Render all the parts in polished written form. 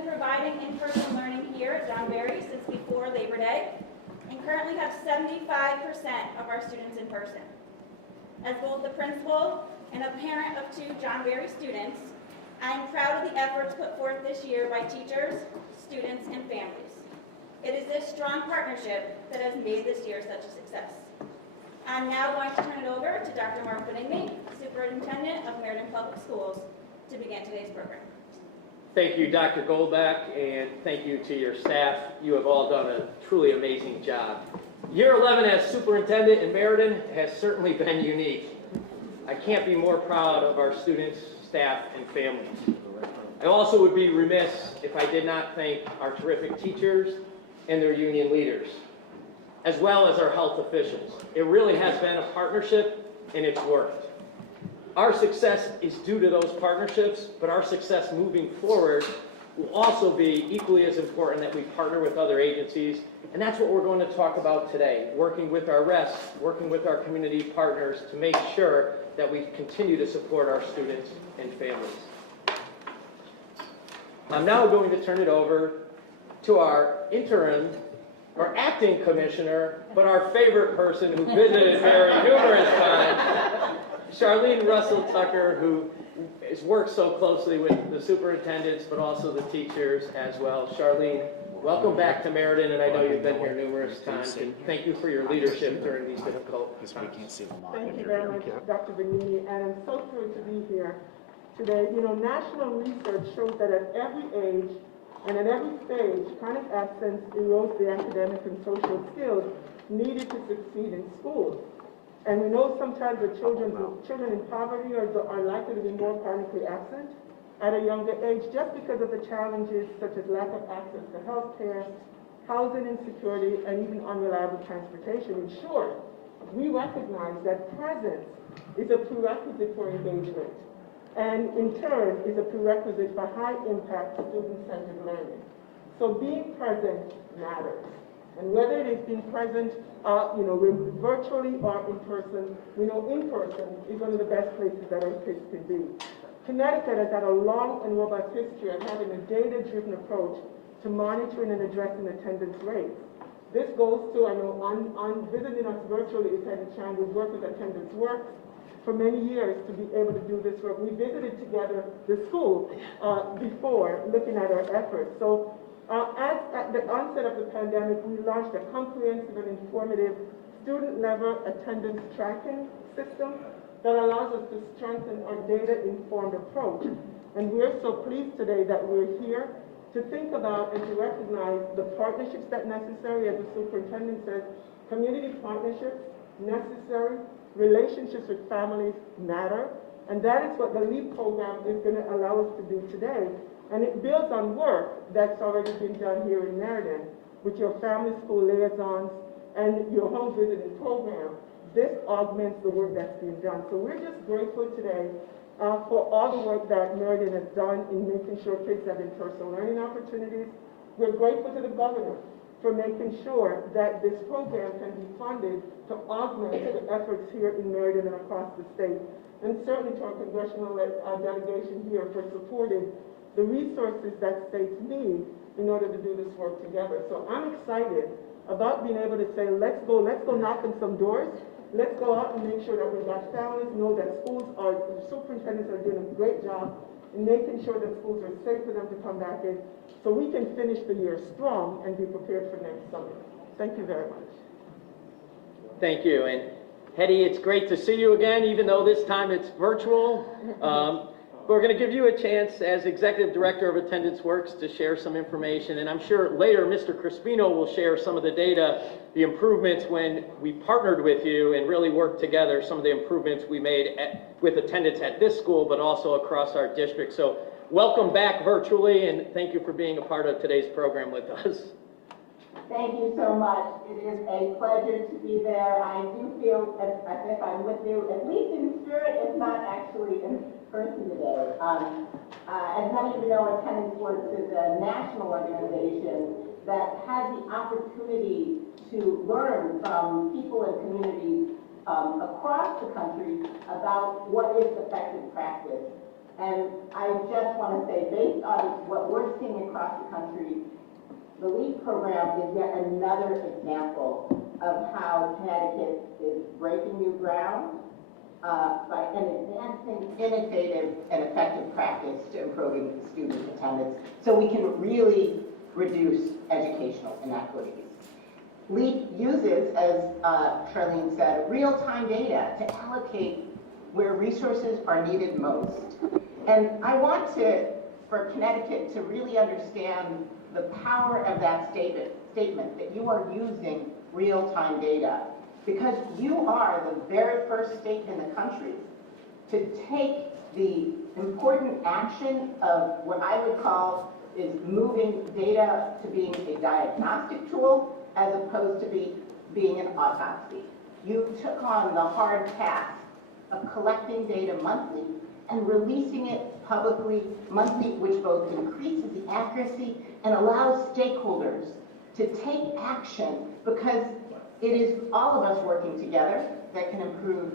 been providing in-person learning here at John Berry since before Labor Day and currently have 75% of our students in person. As both the principal and a parent of 2 John Berry students, I am proud of the efforts put forth this year by teachers, students, and families. It is this strong partnership that has made this year such a success. I'm now going to turn it over to Dr. Mark Benigni, Superintendent of Meriden Public Schools, to begin today's program. Thank you, Dr. Goldbeck, and thank you to your staff. You have all done a truly amazing job. Year 11 as superintendent in Meriden has certainly been unique. I can't be more proud of our students, staff, and families. I also would be remiss if I did not thank our terrific teachers and their union leaders, as well as our health officials. It really has been a partnership, and it's worked. Our success is due to those partnerships, but our success moving forward will also be equally as important that we partner with other agencies, and that's what we're going to talk about today, working with our rests, working with our community partners to make sure that we continue to support our students and families. I'm now going to turn it over to our interim or acting commissioner, but our favorite person who visited very numerous times, Charlene Russell Tucker, who has worked so closely with the superintendents, but also the teachers as well. Charlene, welcome back to Meriden, and I know you've been here numerous times, and thank you for your leadership during these difficult times. Thank you very much, Dr. Benigni, and I'm so thrilled to be here today. You know, national research shows that at every age and at every stage, chronic absence erodes the academic and social skills needed to succeed in school. And we know sometimes that children in poverty are likely to be more chronically absent at a younger age just because of the challenges such as lack of access to health care, housing insecurity, and even unreliable transportation. In short, we recognize that presence is a prerequisite for engagement, and in turn is a prerequisite for high-impact student-centered learning. So being present matters. And whether it is being present virtually or in person, we know in person is one of the best places that our kids can be. Connecticut has had a long and robust history of having a data-driven approach to monitoring and addressing attendance rates. This goes to, I know, on visiting us virtually, Lieutenant Chan, we've worked with Attendance Works for many years to be able to do this work. We visited together the school before looking at our efforts. So at the onset of the pandemic, we launched a comprehensive and informative student-level attendance tracking system that allows us to strengthen our data-informed approach. And we're so pleased today that we're here to think about and to recognize the partnerships that are necessary, as the superintendent says, community partnerships necessary, relationships with families matter, and that is what the LEAP program is going to allow us to do today. And it builds on work that's already been done here in Meriden with your family school liaisons and your home visiting program. This augments the work that's being done. So we're just grateful today for all the work that Meriden has done in making sure kids have in-person learning opportunities. We're grateful to the governor for making sure that this program can be funded to augment the efforts here in Meriden and across the state. And certainly to our congressional delegation here for supporting the resources that states need in order to do this work together. So I'm excited about being able to say, let's go knock on some doors. Let's go out and make sure that we've got families know that the superintendents are doing a great job in making sure that schools are safe for them to come back in so we can finish the year strong and be prepared for next summer. Thank you very much. Thank you. And Hetty, it's great to see you again, even though this time it's virtual. We're going to give you a chance as Executive Director of Attendance Works to share some information, and I'm sure later Mr. Crispino will share some of the data, the improvements when we partnered with you and really worked together, some of the improvements we made with attendance at this school, but also across our district. So welcome back virtually, and thank you for being a part of today's program with us. Thank you so much. It is a pleasure to be there. I do feel as if I'm with you, at least in spirit, if not actually in person today. As many of you know, Attendance Works is a national organization that has the opportunity to learn from people and communities across the country about what is effective practice. And I just want to say, based on what we're seeing across the country, the LEAP program is yet another example of how Connecticut is breaking new ground by advancing innovative and effective practice to improving student attendance so we can really reduce educational inequities. LEAP uses, as Charlene said, real-time data to allocate where resources are needed most. And I want for Connecticut to really understand the power of that statement that you are using real-time data, because you are the very first state in the country to take the important action of what I would call is moving data to being a diagnostic tool as opposed to being an autopsy. You took on the hard task of collecting data monthly and releasing it publicly monthly, which both increases the accuracy and allows stakeholders to take action, because it is all of us working together that can improve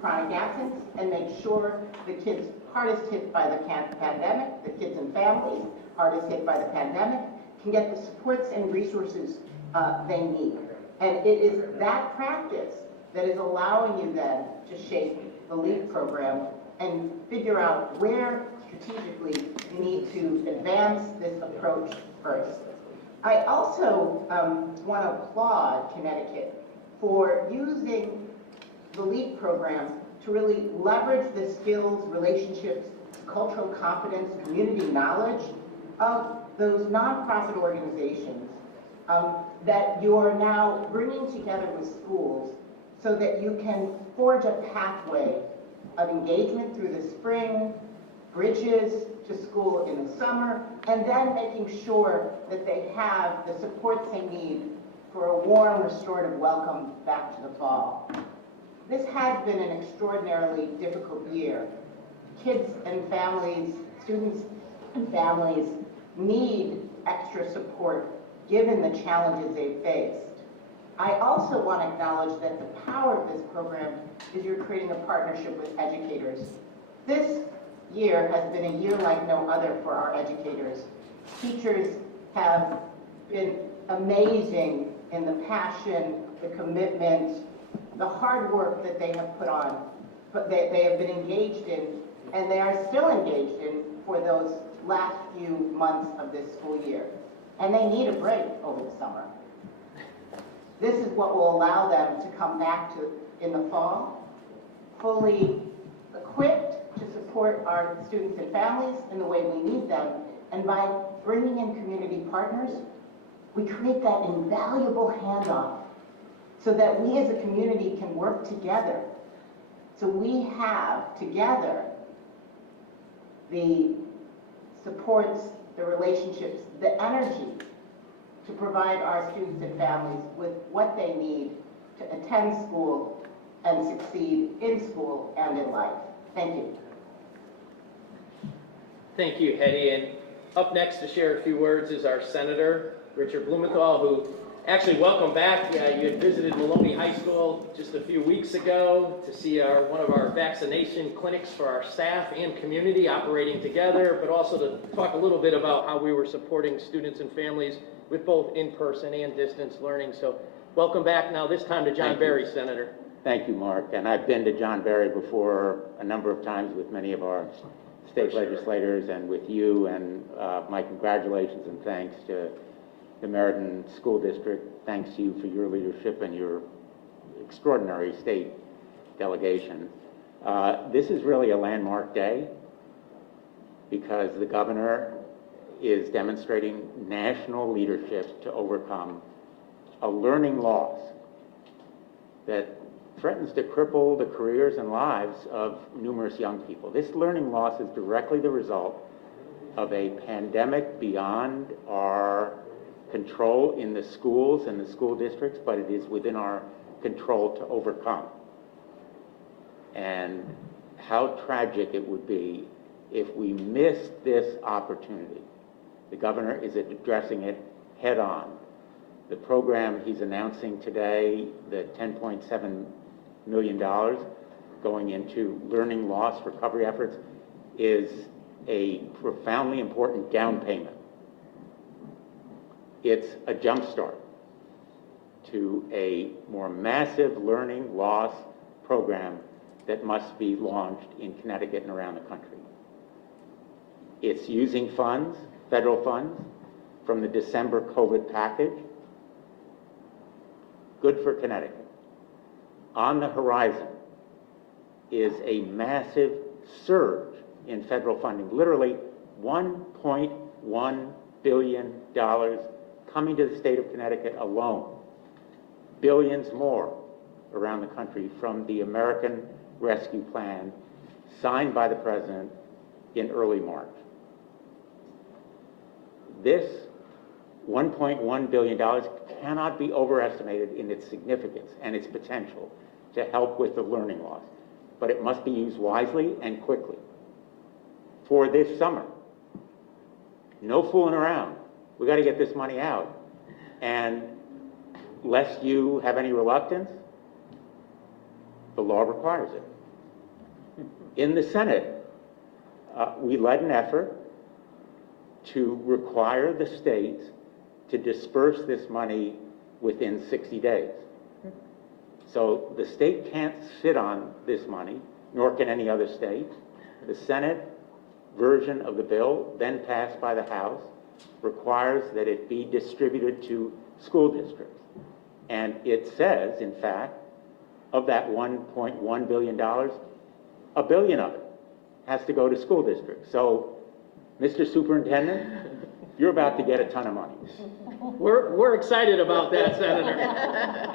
chronic absence and make sure the kids hardest hit by the pandemic, the kids and families hardest hit by the pandemic, can get the supports and resources they need. And it is that practice that is allowing you then to shape the LEAP program and figure out where strategically you need to advance this approach first. I also want to applaud Connecticut for using the LEAP program to really leverage the skills, relationships, cultural competence, community knowledge of those nonprofit organizations that you are now bringing together with schools so that you can forge a pathway of engagement through the spring, bridges to school in the summer, and then making sure that they have the supports they need for a warm, restorative welcome back to the fall. This has been an extraordinarily difficult year. Kids and families, students and families need extra support given the challenges they've faced. I also want to acknowledge that the power of this program is you're creating a partnership with educators. This year has been a year like no other for our educators. Teachers have been amazing in the passion, the commitment, the hard work that they have put on, but they have been engaged in, and they are still engaged in for those last few months of this school year. And they need a break over the summer. This is what will allow them to come back to in the fall, fully equipped to support our students and families in the way we need them. And by bringing in community partners, we create that invaluable handoff so that we as a community can work together. So we have together the supports, the relationships, the energy to provide our students and families with what they need to attend school and succeed in school and in life. Thank you. Thank you, Hetty. And up next to share a few words is our Senator, Richard Blumenthal, who actually, welcome back. You had visited Maloney High School just a few weeks ago to see one of our vaccination clinics for our staff and community operating together, but also to talk a little bit about how we were supporting students and families with both in-person and distance learning. So welcome back now, this time to John Berry, Senator. Thank you, Mark. And I've been to John Berry before a number of times with many of our state legislators and with you, and my congratulations and thanks to the Meriden School District. Thanks to you for your leadership and your extraordinary state delegation. This is really a landmark day because the governor is demonstrating national leadership to overcome a learning loss that threatens to cripple the careers and lives of numerous young people. This learning loss is directly the result of a pandemic beyond our control in the schools and the school districts, but it is within our control to overcome. And how tragic it would be if we missed this opportunity. The governor is addressing it head on. The program he's announcing today, the $10.7 million going into learning loss recovery efforts, is a profoundly important down payment. It's a jump start to a more massive learning loss program that must be launched in Connecticut and around the country. It's using funds, federal funds, from the December COVID package. Good for Connecticut. On the horizon is a massive surge in federal funding, literally $1.1 billion coming to the state of Connecticut alone. Billions more around the country from the American Rescue Plan signed by the President in early March. This $1.1 billion cannot be overestimated in its significance and its potential to help with the learning loss, but it must be used wisely and quickly. For this summer, no fooling around. We got to get this money out. And lest you have any reluctance, the law requires it. In the Senate, we led an effort to require the states to disperse this money within 60 days. So the state can't sit on this money, nor can any other state. The Senate version of the bill, then passed by the House, requires that it be distributed to school districts. And it says, in fact, of that $1.1 billion, $1 billion of it has to go to school districts. So, Mr. Superintendent, you're about to get a ton of money. We're excited about that, Senator.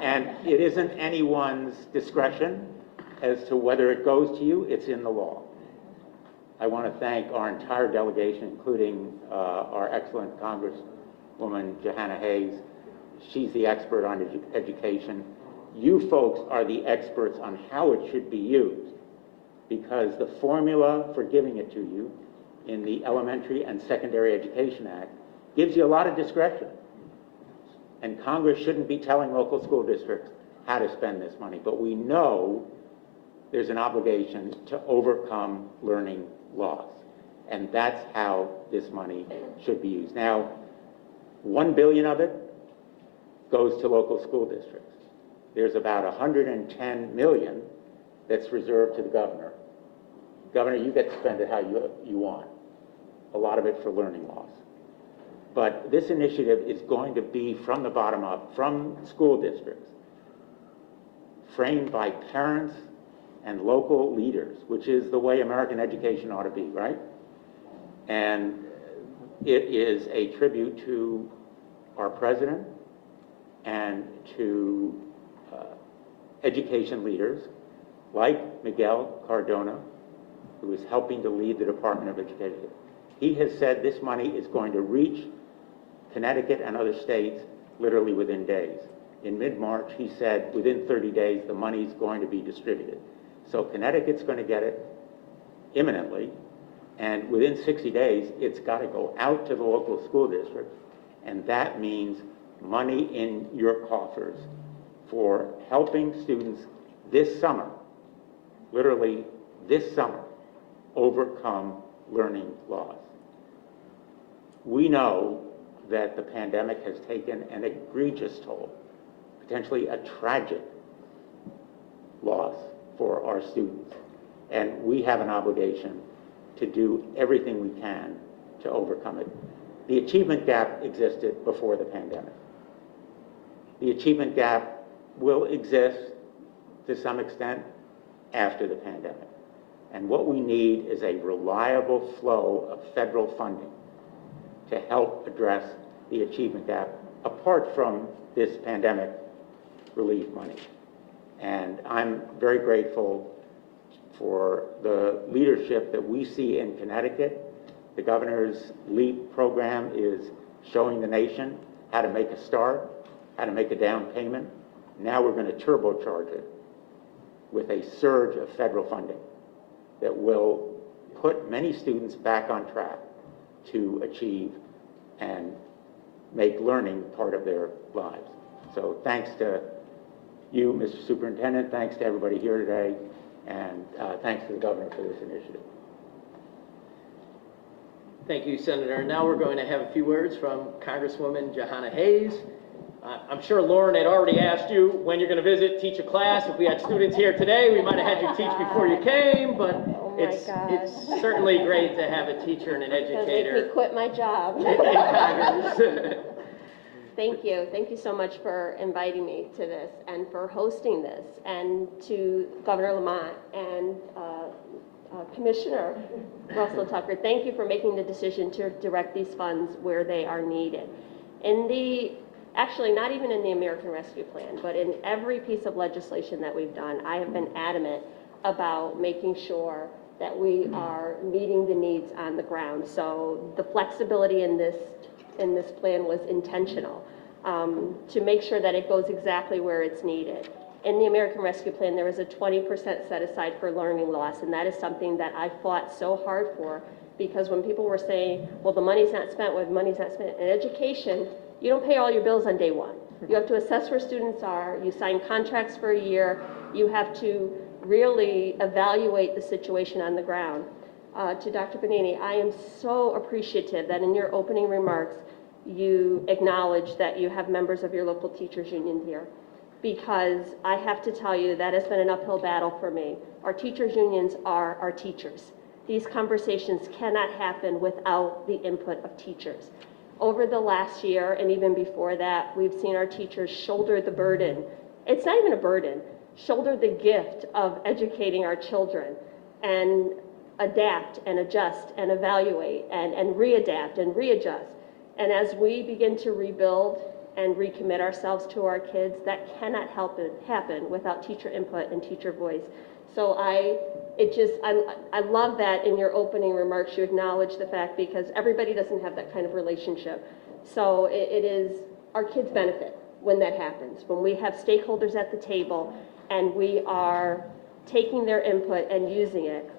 And it isn't anyone's discretion as to whether it goes to you, it's in the law. I want to thank our entire delegation, including our excellent Congresswoman, Johanna Hayes. She's the expert on education. You folks are the experts on how it should be used, because the formula for giving it to you in the Elementary and Secondary Education Act gives you a lot of discretion. And Congress shouldn't be telling local school districts how to spend this money, but we know there's an obligation to overcome learning loss. And that's how this money should be used. Now, $1 billion of it goes to local school districts. There's about $110 million that's reserved to the governor. Governor, you get to spend it how you want. A lot of it for learning loss. But this initiative is going to be from the bottom up, from school districts, framed by parents and local leaders, which is the way American education ought to be, right? And it is a tribute to our president and to education leaders like Miguel Cardona, who is helping to lead the Department of Education. He has said this money is going to reach Connecticut and other states literally within days. In mid-March, he said within 30 days the money is going to be distributed. So Connecticut's going to get it imminently, and within 60 days, it's got to go out to the local school districts, and that means money in your coffers for helping students this summer, literally this summer, overcome learning loss. We know that the pandemic has taken an egregious toll, potentially a tragic loss for our students. And we have an obligation to do everything we can to overcome it. The achievement gap existed before the pandemic. The achievement gap will exist to some extent after the pandemic. And what we need is a reliable flow of federal funding to help address the achievement gap apart from this pandemic relief money. And I'm very grateful for the leadership that we see in Connecticut. The governor's LEAP program is showing the nation how to make a start, how to make a down payment. Now we're going to turbocharge it with a surge of federal funding that will put many students back on track to achieve and make learning part of their lives. So thanks to you, Mr. Superintendent, thanks to everybody here today, and thanks to the governor for this initiative. Thank you, Senator. Now we're going to have a few words from Congresswoman Jahana Hayes. I'm sure Lauren had already asked you when you're going to visit, teach a class. If we had students here today, we might have had you teach before you came, but it's certainly great to have a teacher and an educator. Make me quit my job. in Congress. Thank you. Thank you so much for inviting me to this and for hosting this, and to Governor Lamont and Commissioner Russell Tucker. Thank you for making the decision to direct these funds where they are needed. Actually, not even in the American Rescue Plan, but in every piece of legislation that we've done, I have been adamant about making sure that we are meeting the needs on the ground. So the flexibility in this plan was intentional, to make sure that it goes exactly where it's needed. In the American Rescue Plan, there was a 20% set aside for learning loss, and that is something that I fought so hard for, because when people were saying, well, the money's not spent, well, the money's not spent in education, you don't pay all your bills on day one. You have to assess where students are, you sign contracts for a year, you have to really evaluate the situation on the ground. To Dr. Bonini, I am so appreciative that in your opening remarks, you acknowledge that you have members of your local teachers union here, because I have to tell you that has been an uphill battle for me. Our teachers unions are our teachers. These conversations cannot happen without the input of teachers. Over the last year, and even before that, we've seen our teachers shoulder the burden. It's not even a burden. Shoulder the gift of educating our children, and adapt and adjust and evaluate and readapt and readjust. And as we begin to rebuild and recommit ourselves to our kids, that cannot happen without teacher input and teacher voice. So I love that in your opening remarks you acknowledge the fact, because everybody doesn't have that kind of relationship. So it is, our kids benefit when that happens, when we have stakeholders at the table and we are taking their input and using it.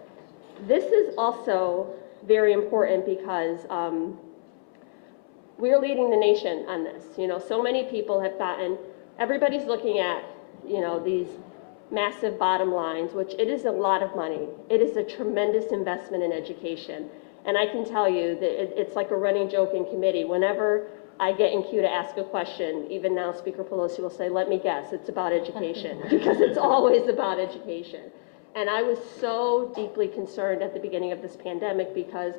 This is also very important because we're leading the nation on this. You know, so many people have gotten, everybody's looking at, you know, these massive bottom lines, which it is a lot of money. It is a tremendous investment in education. And I can tell you that it's like a running joke in committee. Whenever I get in queue to ask a question, even now Speaker Pelosi will say, let me guess, it's about education, because it's always about education. And I was so deeply concerned at the beginning of this pandemic, because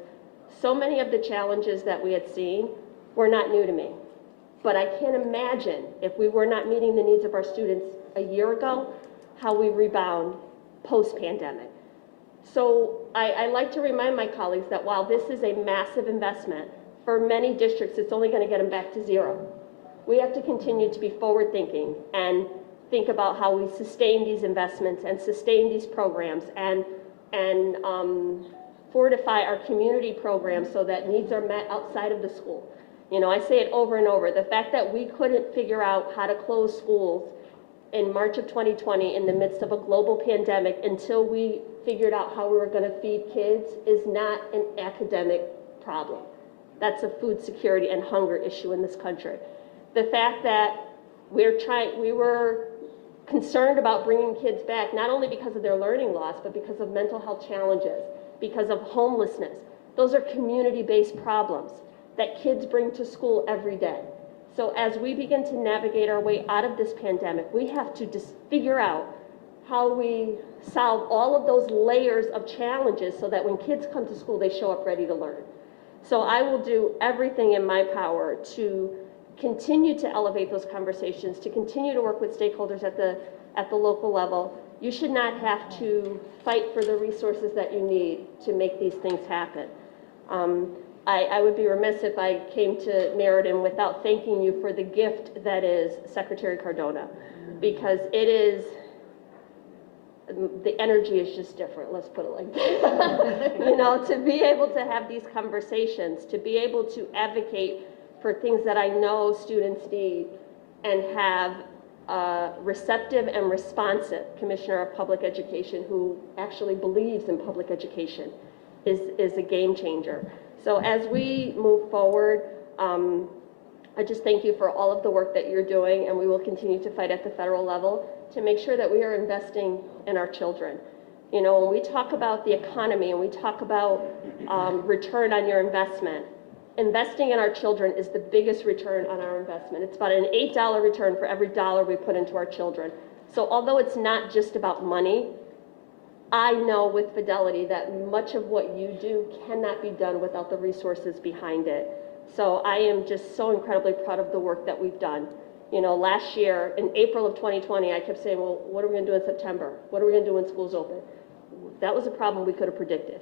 so many of the challenges that we had seen were not new to me. But I can't imagine, if we were not meeting the needs of our students a year ago, how we rebound post-pandemic. So I like to remind my colleagues that while this is a massive investment, for many districts, it's only going to get them back to zero. We have to continue to be forward-thinking and think about how we sustain these investments and sustain these programs and fortify our community programs so that needs are met outside of the school. You know, I say it over and over, the fact that we couldn't figure out how to close schools in March of 2020 in the midst of a global pandemic until we figured out how we were going to feed kids is not an academic problem. That's a food security and hunger issue in this country. The fact that we were concerned about bringing kids back, not only because of their learning loss, but because of mental health challenges, because of homelessness. Those are community-based problems that kids bring to school every day. So as we begin to navigate our way out of this pandemic, we have to just figure out how we solve all of those layers of challenges so that when kids come to school, they show up ready to learn. So I will do everything in my power to continue to elevate those conversations, to continue to work with stakeholders at the local level. You should not have to fight for the resources that you need to make these things happen. I would be remiss if I came to Meriden without thanking you for the gift that is Secretary Cardona, because it is, the energy is just different, let's put it like that. You know, to be able to have these conversations, to be able to advocate for things that I know students need, and have a receptive and responsive Commissioner of Public Education who actually believes in public education is a game changer. So as we move forward, I just thank you for all of the work that you're doing, and we will continue to fight at the federal level to make sure that we are investing in our children. You know, when we talk about the economy and we talk about return on your investment, investing in our children is the biggest return on our investment. It's about an $8 return for every dollar we put into our children. So although it's not just about money, I know with fidelity that much of what you do cannot be done without the resources behind it. So I am just so incredibly proud of the work that we've done. You know, last year, in April of 2020, I kept saying, well, what are we going to do in September? What are we going to do when school's open? That was a problem we could have predicted.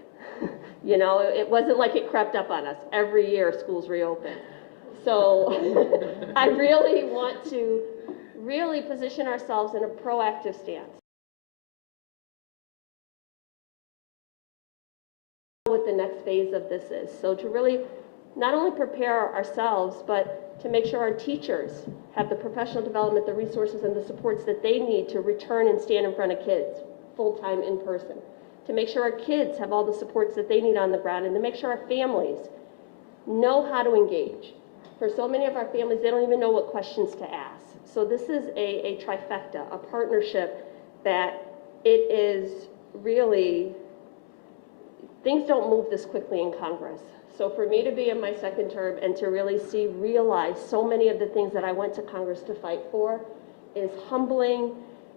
You know, it wasn't like it crept up on us. Every year, schools reopen. So I really want to really position ourselves in a proactive stance. What the next phase of this is. So to really not only prepare ourselves, but to make sure our teachers have the professional development, the resources, and the supports that they need to return and stand in front of kids full-time in person. To make sure our kids have all the supports that they need on the ground, and to make sure our families know how to engage. For so many of our families, they don't even know what questions to ask. So this is a trifecta, a partnership that it is really, things don't move this quickly in Congress. So for me to be in my second term and to really realize so many of the things that I went to Congress to fight for is humbling,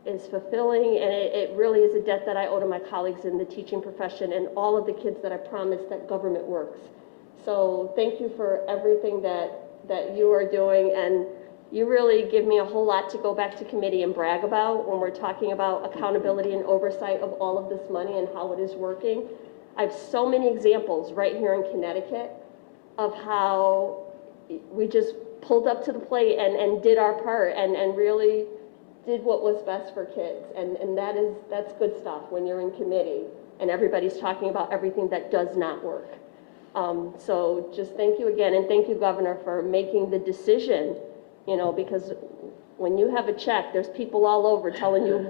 is fulfilling, and it really is a debt that I owe to my colleagues in the teaching profession and all of the kids that I promised that government works. So thank you for everything that you are doing, and you really give me a whole lot to go back to committee and brag about when we're talking about accountability and oversight of all of this money and how it is working. I have so many examples right here in Connecticut of how we just pulled up to the plate and did our part and really did what was best for kids. And that's good stuff when you're in committee and everybody's talking about everything that does not work. So just thank you again, and thank you, Governor, for making the decision, you know, because when you have a check, there's people all over telling you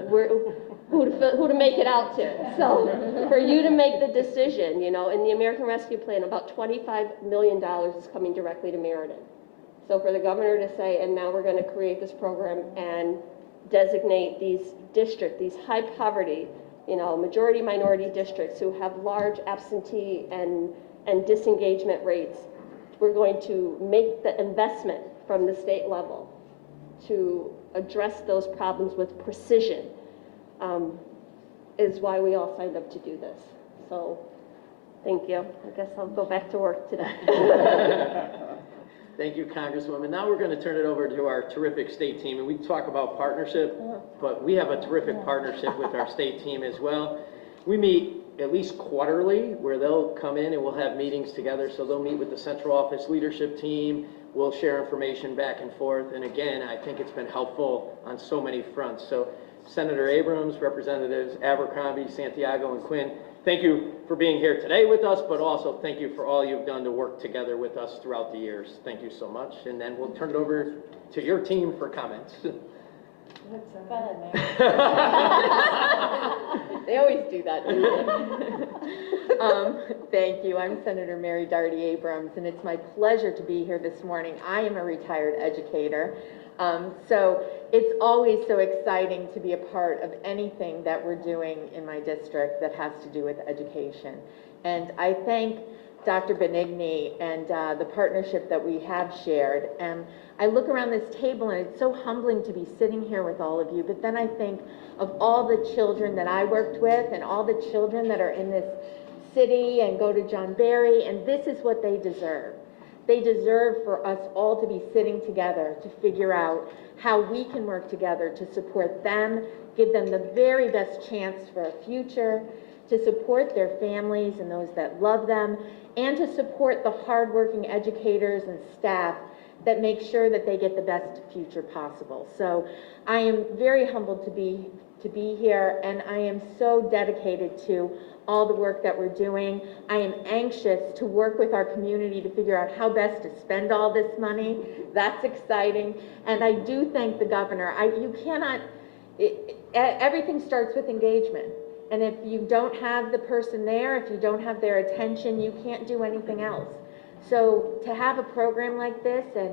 who to make it out to. So for you to make the decision, you know, in the American Rescue Plan, about $25 million is coming directly to Meriden. So for the governor to say, and now we're going to create this program and designate these districts, these high poverty, you know, majority minority districts who have large absentee and disengagement rates, we're going to make the investment from the state level to address those problems with precision, is why we all signed up to do this. So thank you. I guess I'll go back to work today. Thank you, Congresswoman. Now we're going to turn it over to our terrific state team, and we talk about partnership, but we have a terrific partnership with our state team as well. We meet at least quarterly where they'll come in and we'll have meetings together. So they'll meet with the central office leadership team. We'll share information back and forth. And again, I think it's been helpful on so many fronts. So Senator Abrams, Representatives Abercrombie, Santiago, and Quinn, thank you for being here today with us, but also thank you for all you've done to work together with us throughout the years. Thank you so much. And then we'll turn it over to your team for comments. They always do that. Thank you. I'm Senator Mary Darty Abrams, and it's my pleasure to be here this morning. I am a retired educator, so it's always so exciting to be a part of anything that we're doing in my district that has to do with education. And I thank Dr. Benigni and the partnership that we have shared. And I look around this table and it's so humbling to be sitting here with all of you, but then I think of all the children that I worked with and all the children that are in this city and go to John Berry, and this is what they deserve. They deserve for us all to be sitting together to figure out how we can work together to support them, give them the very best chance for a future, to support their families and those that love them, and to support the hardworking educators and staff that make sure that they get the best future possible. So I am very humbled to be here, and I am so dedicated to all the work that we're doing. I am anxious to work with our community to figure out how best to spend all this money. That's exciting. And I do thank the governor. Everything starts with engagement. And if you don't have the person there, if you don't have their attention, you can't do anything else. So to have a program like this and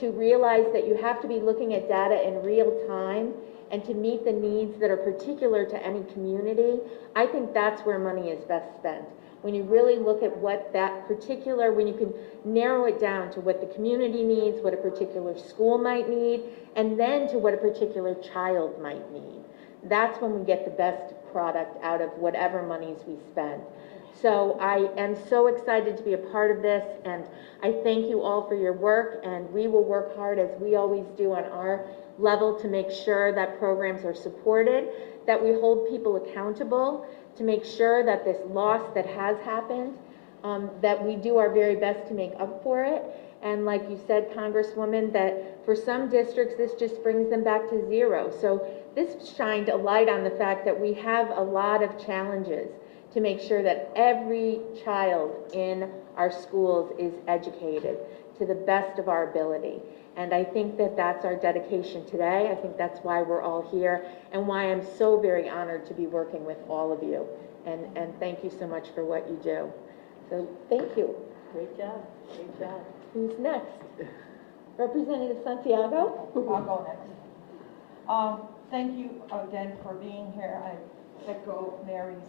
to realize that you have to be looking at data in real time and to meet the needs that are particular to any community, I think that's where money is best spent. When you really look at what that particular, when you can narrow it down to what the community needs, what a particular school might need, and then to what a particular child might need. That's when we get the best product out of whatever monies we spend. So I am so excited to be a part of this, and I thank you all for your work, and we will work hard, as we always do on our level, to make sure that programs are supported, that we hold people accountable, to make sure that this loss that has happened, that we do our very best to make up for it. And like you said, Congresswoman, that for some districts, this just brings them back to zero. So this shined a light on the fact that we have a lot of challenges to make sure that every child in our schools is educated to the best of our ability. And I think that that's our dedication today. I think that's why we're all here, and why I'm so very honored to be working with all of you. And thank you so much for what you do. So thank you. Great job, great job. Who's next? Representative Santiago? I'll go next. Thank you again for being here. I echo Mary's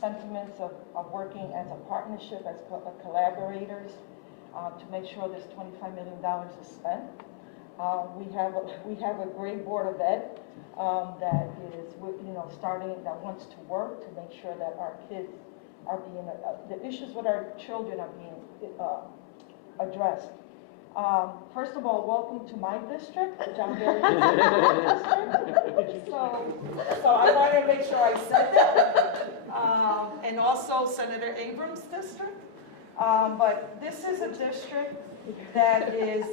sentiments of working as a partnership, as collaborators, to make sure this $25 million is spent. We have a great board of ed that is, starting, that wants to work to make sure that our kids are being, the issues with our children are being addressed. First of all, welcome to my district, the John Berry district. So I wanted to make sure I said that. And also Senator Abrams' district. But this is a district that is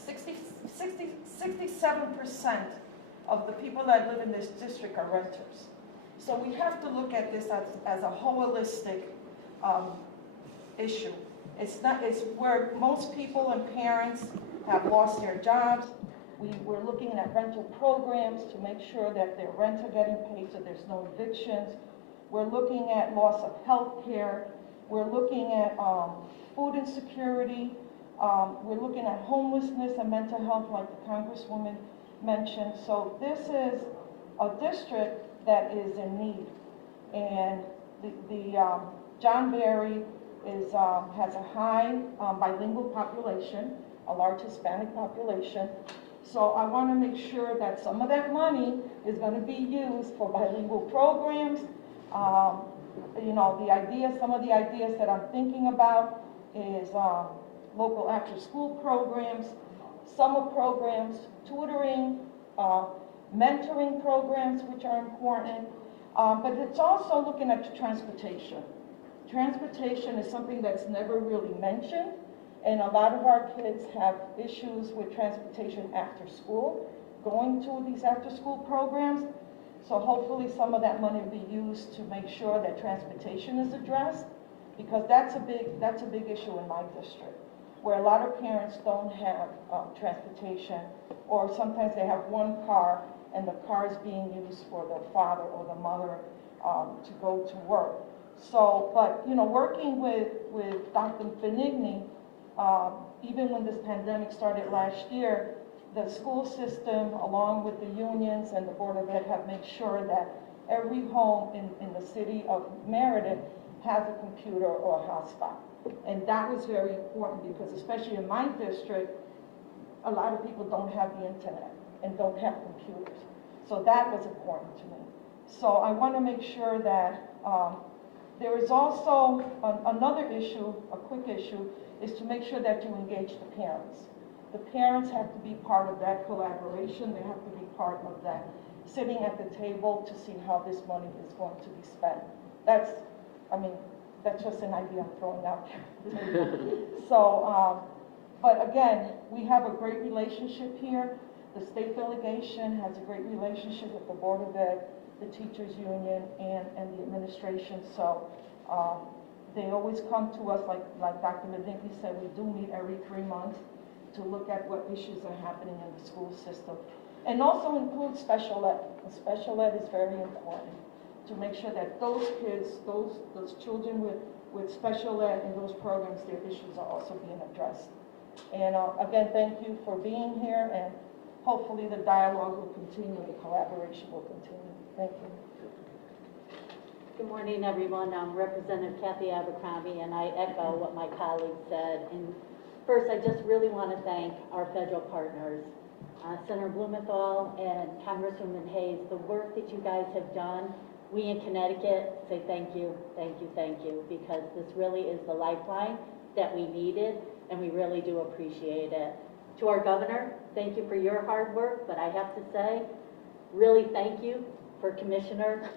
67% of the people that live in this district are renters. So we have to look at this as a holistic issue. It's where most people and parents have lost their jobs. We're looking at rental programs to make sure that their rents are getting paid so there's no evictions. We're looking at loss of health care. We're looking at food insecurity. We're looking at homelessness and mental health, like the Congresswoman mentioned. So this is a district that is in need. And the John Berry has a high bilingual population, a large Hispanic population. So I want to make sure that some of that money is going to be used for bilingual programs. Some of the ideas that I'm thinking about is local after-school programs, summer programs, tutoring, mentoring programs, which are important. But it's also looking at transportation. Transportation is something that's never really mentioned, and a lot of our kids have issues with transportation after school, going to these after-school programs. So hopefully some of that money will be used to make sure that transportation is addressed, because that's a big issue in my district, where a lot of parents don't have transportation, or sometimes they have one car and the car is being used for the father or the mother to go to work. So, but working with Dr. Benigni, even when this pandemic started last year, the school system, along with the unions and the Board of Ed, have made sure that every home in the city of Meriden has a computer or a hotspot. And that was very important, because especially in my district, a lot of people don't have the internet and don't have computers. So that was important to me. So I want to make sure that there is also another issue, a quick issue, is to make sure that you engage the parents. The parents have to be part of that collaboration. They have to be part of that, sitting at the table to see how this money is going to be spent. That's just an idea I'm throwing out there. So, but again, we have a great relationship here. The state delegation has a great relationship with the Board of Ed, the teachers union, and the administration. So they always come to us, like Dr. Medinki said, we do meet every 3 months to look at what issues are happening in the school system. And also include special ed. And special ed is very important to make sure that those kids, those children with special ed and those programs, their issues are also being addressed. And again, thank you for being here, and hopefully the dialogue will continue, the collaboration will continue. Thank you. Good morning, everyone. I'm Representative Kathy Abercrombie, and I echo what my colleagues said. And first, I just really want to thank our federal partners, Senator Blumenthal and Congresswoman Hayes. The work that you guys have done, we in Connecticut say thank you, thank you, thank you, because this really is the lifeline that we needed, and we really do appreciate it. To our governor, thank you for your hard work, but I have to say, really thank you for Commissioner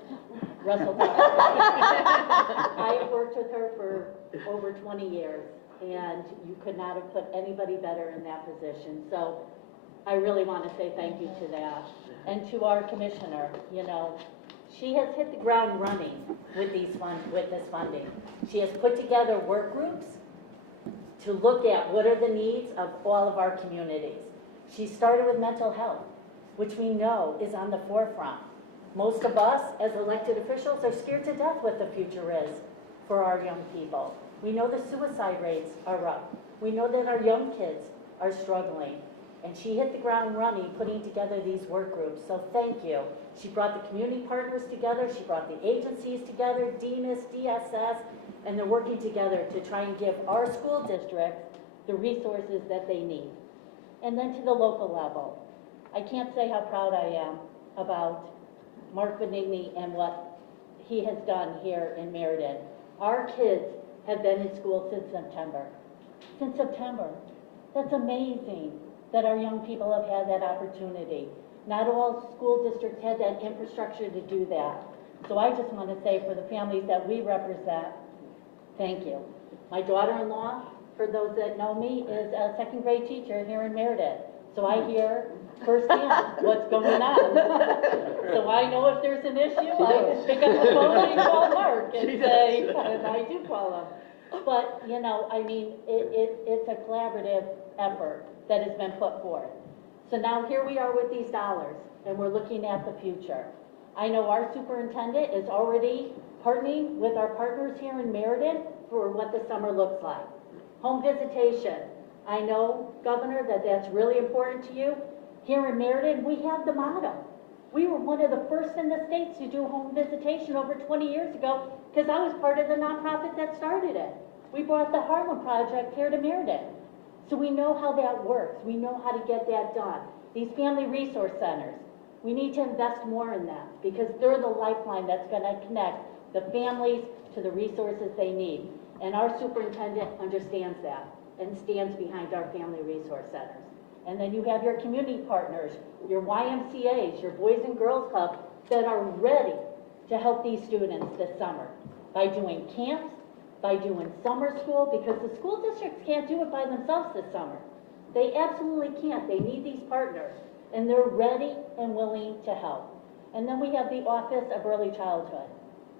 Russell Tucker. I have worked with her for over 20 years, and you could not have put anybody better in that position. So I really want to say thank you to that. And to our commissioner, you know, she has hit the ground running with this funding. She has put together work groups to look at what are the needs of all of our communities. She started with mental health, which we know is on the forefront. Most of us, as elected officials, are scared to death what the future is for our young people. We know the suicide rates are up. We know that our young kids are struggling. And she hit the ground running, putting together these work groups. So thank you. She brought the community partners together. She brought the agencies together, DEMIS, DSS, and they're working together to try and give our school districts the resources that they need. And then to the local level, I can't say how proud I am about Mark Benigni and what he has done here in Meriden. Our kids have been in school since September. Since September. That's amazing that our young people have had that opportunity. Not all school districts had that infrastructure to do that. So I just want to say for the families that we represent, thank you. My daughter-in-law, for those that know me, is a second grade teacher here in Meriden. So I hear firsthand what's going on. So I know if there's an issue, I can pick up the phone and call Mark and say, and I do call him. But, you know, I mean, it's a collaborative effort that has been put forth. So now here we are with these dollars, and we're looking at the future. I know our superintendent is already partnering with our partners here in Meriden for what the summer looks like. Home visitation. I know, Governor, that that's really important to you. Here in Meriden, we have the motto. We were one of the first in the states to do home visitation over 20 years ago because I was part of the nonprofit that started it. We brought the Harlem Project here to Meriden. So we know how that works. We know how to get that done. These family resource centers, we need to invest more in them because they're the lifeline that's going to connect the families to the resources they need. And our superintendent understands that and stands behind our family resource centers. And then you have your community partners, your YMCAs, your Boys and Girls Club that are ready to help these students this summer by doing camps, by doing summer school, because the school districts can't do it by themselves this summer. They absolutely can't. They need these partners, and they're ready and willing to help. And then we have the Office of Early Childhood,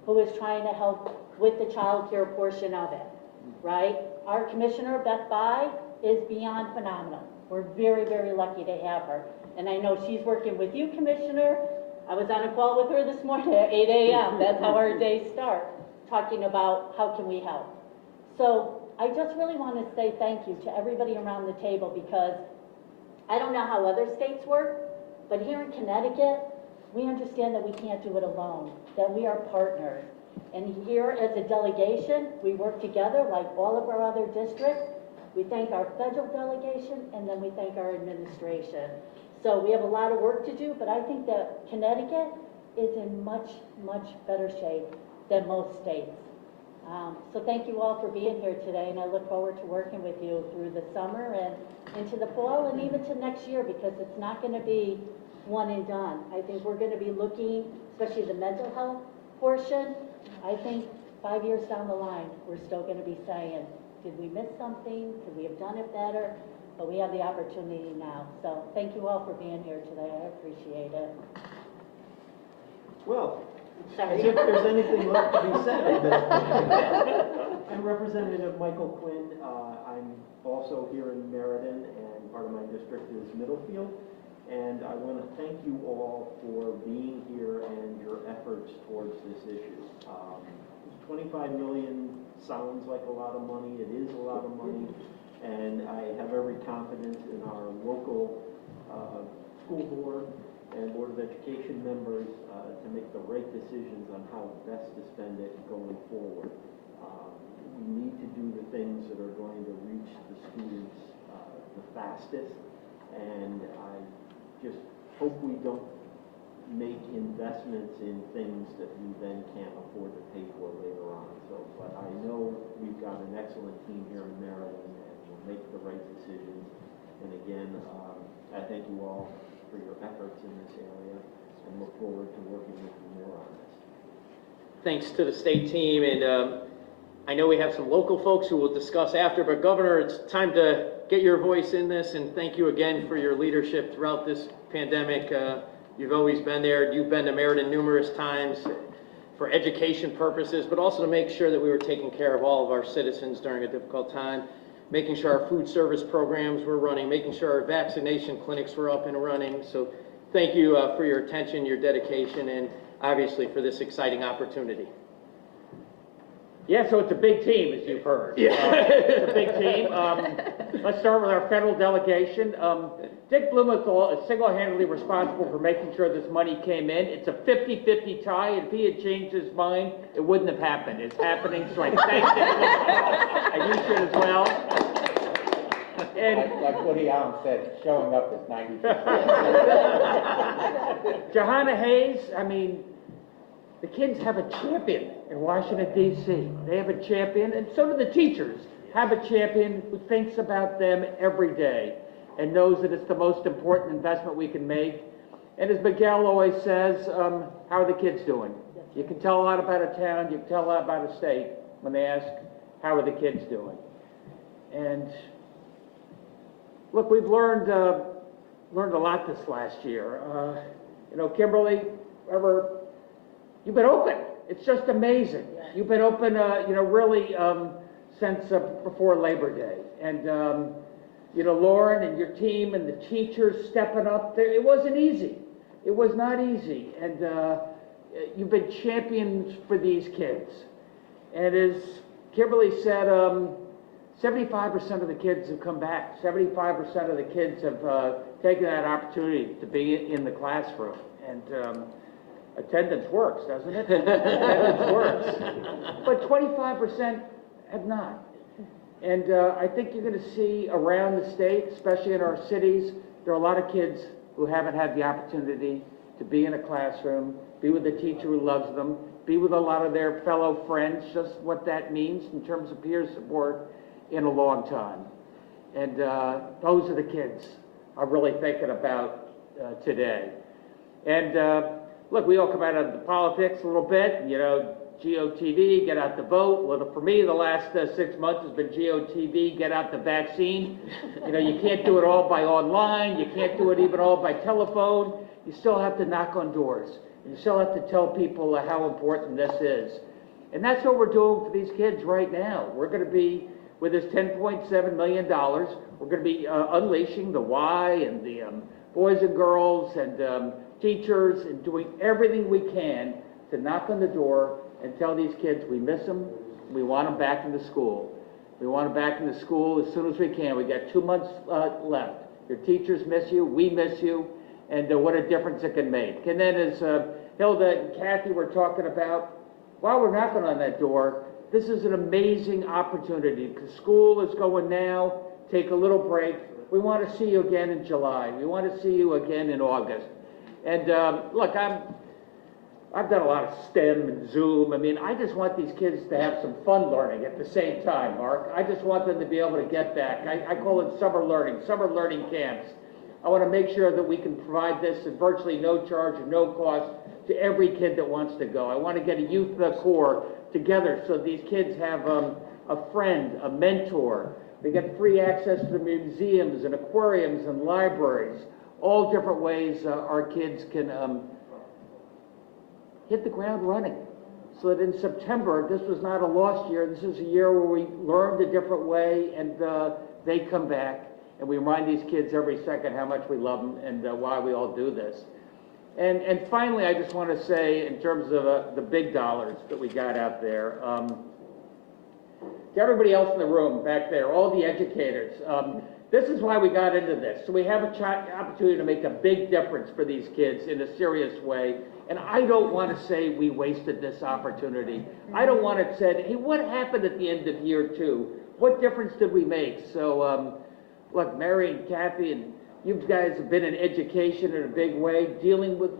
who is trying to help with the child care portion of it, right? Our commissioner, Beth Bai, is beyond phenomenal. We're very, very lucky to have her. And I know she's working with you, Commissioner. I was on a call with her this morning at 8 a.m. That's how our days start, talking about how can we help. So I just really want to say thank you to everybody around the table because I don't know how other states work, but here in Connecticut, we understand that we can't do it alone, that we are partners. And here as a delegation, we work together like all of our other districts. We thank our federal delegation, and then we thank our administration. So we have a lot of work to do, but I think that Connecticut is in much, much better shape than most states. So thank you all for being here today, and I look forward to working with you through the summer and into the fall and even to next year, because it's not going to be one and done. I think we're going to be looking, especially the mental health portion, I think 5 years down the line, we're still going to be saying, did we miss something? Could we have done it better? But we have the opportunity now. So thank you all for being here today. I appreciate it. Well, Sorry. as if there's anything left to be said at this point. I'm Representative Michael Quinn. I'm also here in Meriden, and part of my district is Middlefield. And I want to thank you all for being here and your efforts towards this issue. 25 million sounds like a lot of money. It is a lot of money. And I have every confidence in our local school board and Board of Education members to make the right decisions on how best to spend it going forward. We need to do the things that are going to reach the students the fastest, and I just hope we don't make investments in things that we then can't afford to pay for later on. So, but I know we've got an excellent team here in Maryland, and we'll make the right decisions. And again, I thank you all for your efforts in this area, and look forward to working with you more on this. Thanks to the state team, and I know we have some local folks who we'll discuss after, but Governor, it's time to get your voice in this, and thank you again for your leadership throughout this pandemic. You've always been there. You've been to Meriden numerous times for education purposes, but also to make sure that we were taking care of all of our citizens during a difficult time, making sure our food service programs were running, making sure our vaccination clinics were up and running. So thank you for your attention, your dedication, and obviously for this exciting opportunity. Yeah, so it's a big team, as you've heard. Yeah. It's a big team. Let's start with our federal delegation. Dick Blumenthal is single-handedly responsible for making sure this money came in. It's a 50-50 tie, and if he had changed his mind, it wouldn't have happened. It's happening, so I thank Dick Blumenthal, and you should as well. And Like Woody Allen said, showing up is 90%. Johanna Hayes, I mean, the kids have a champion in Washington, D.C. They have a champion, and so do the teachers have a champion who thinks about them every day and knows that it's the most important investment we can make. And as Miguel always says, how are the kids doing? You can tell a lot about a town, you can tell a lot about a state when they ask, how are the kids doing? And look, we've learned a lot this last year. You know, Kimberly, you've been open. It's just amazing. You've been open, you know, really since before Labor Day. And, you know, Lauren and your team and the teachers stepping up there. It wasn't easy. It was not easy. And you've been champions for these kids. And as Kimberly said, 75% of the kids have come back. 75% of the kids have taken that opportunity to be in the classroom. And attendance works, doesn't it? Attendance works. But 25% have not. And I think you're going to see around the state, especially in our cities, there are a lot of kids who haven't had the opportunity to be in a classroom, be with a teacher who loves them, be with a lot of their fellow friends, just what that means in terms of peer support in a long time. And those are the kids I'm really thinking about today. And look, we all come out of the politics a little bit, you know, GOTV, get out the vote. Well, for me, the last 6 months has been GOTV, get out the vaccine. You know, you can't do it all by online. You can't do it even all by telephone. You still have to knock on doors. You still have to tell people how important this is. And that's what we're doing for these kids right now. We're going to be, with this $10.7 million, we're going to be unleashing the Y and the boys and girls and teachers and doing everything we can to knock on the door and tell these kids we miss them, we want them back in the school. We want them back in the school as soon as we can. We got 2 months left. Your teachers miss you, we miss you, and what a difference it can make. And then as Hilda and Kathy were talking about, while we're knocking on that door, this is an amazing opportunity because school is going now, take a little break. We want to see you again in July. We want to see you again in August. And look, I've done a lot of STEM and Zoom. I mean, I just want these kids to have some fun learning at the same time, Mark. I just want them to be able to get back. I call it summer learning camps. I want to make sure that we can provide this at virtually no charge or no cost to every kid that wants to go. I want to get a youth corps together so these kids have a friend, a mentor. They get free access to the museums and aquariums and libraries, all different ways our kids can hit the ground running. So that in September, this was not a lost year. This is a year where we learned a different way and they come back. And we remind these kids every second how much we love them and why we all do this. And finally, I just want to say, in terms of the big dollars that we got out there, to everybody else in the room back there, all the educators. This is why we got into this. So we have an opportunity to make a big difference for these kids in a serious way. And I don't want to say we wasted this opportunity. I don't want to say, hey, what happened at the end of year 2? What difference did we make? So, look, Mary and Kathy, and you guys have been in education in a big way,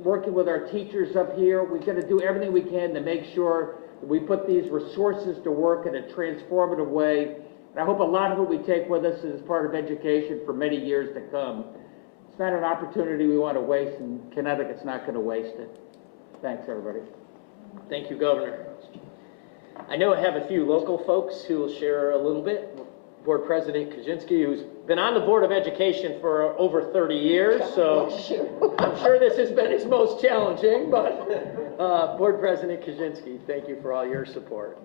working with our teachers up here. We've got to do everything we can to make sure that we put these resources to work in a transformative way. And I hope a lot of what we take with us is part of education for many years to come. It's not an opportunity we want to waste, and Connecticut's not going to waste it. Thanks, everybody. Thank you, Governor. I know I have a few local folks who will share a little bit. Board President Kaczynski, who's been on the Board of Education for over 30 years, so I'm sure this has been his most challenging, but Board President Kaczynski, thank you for all your support.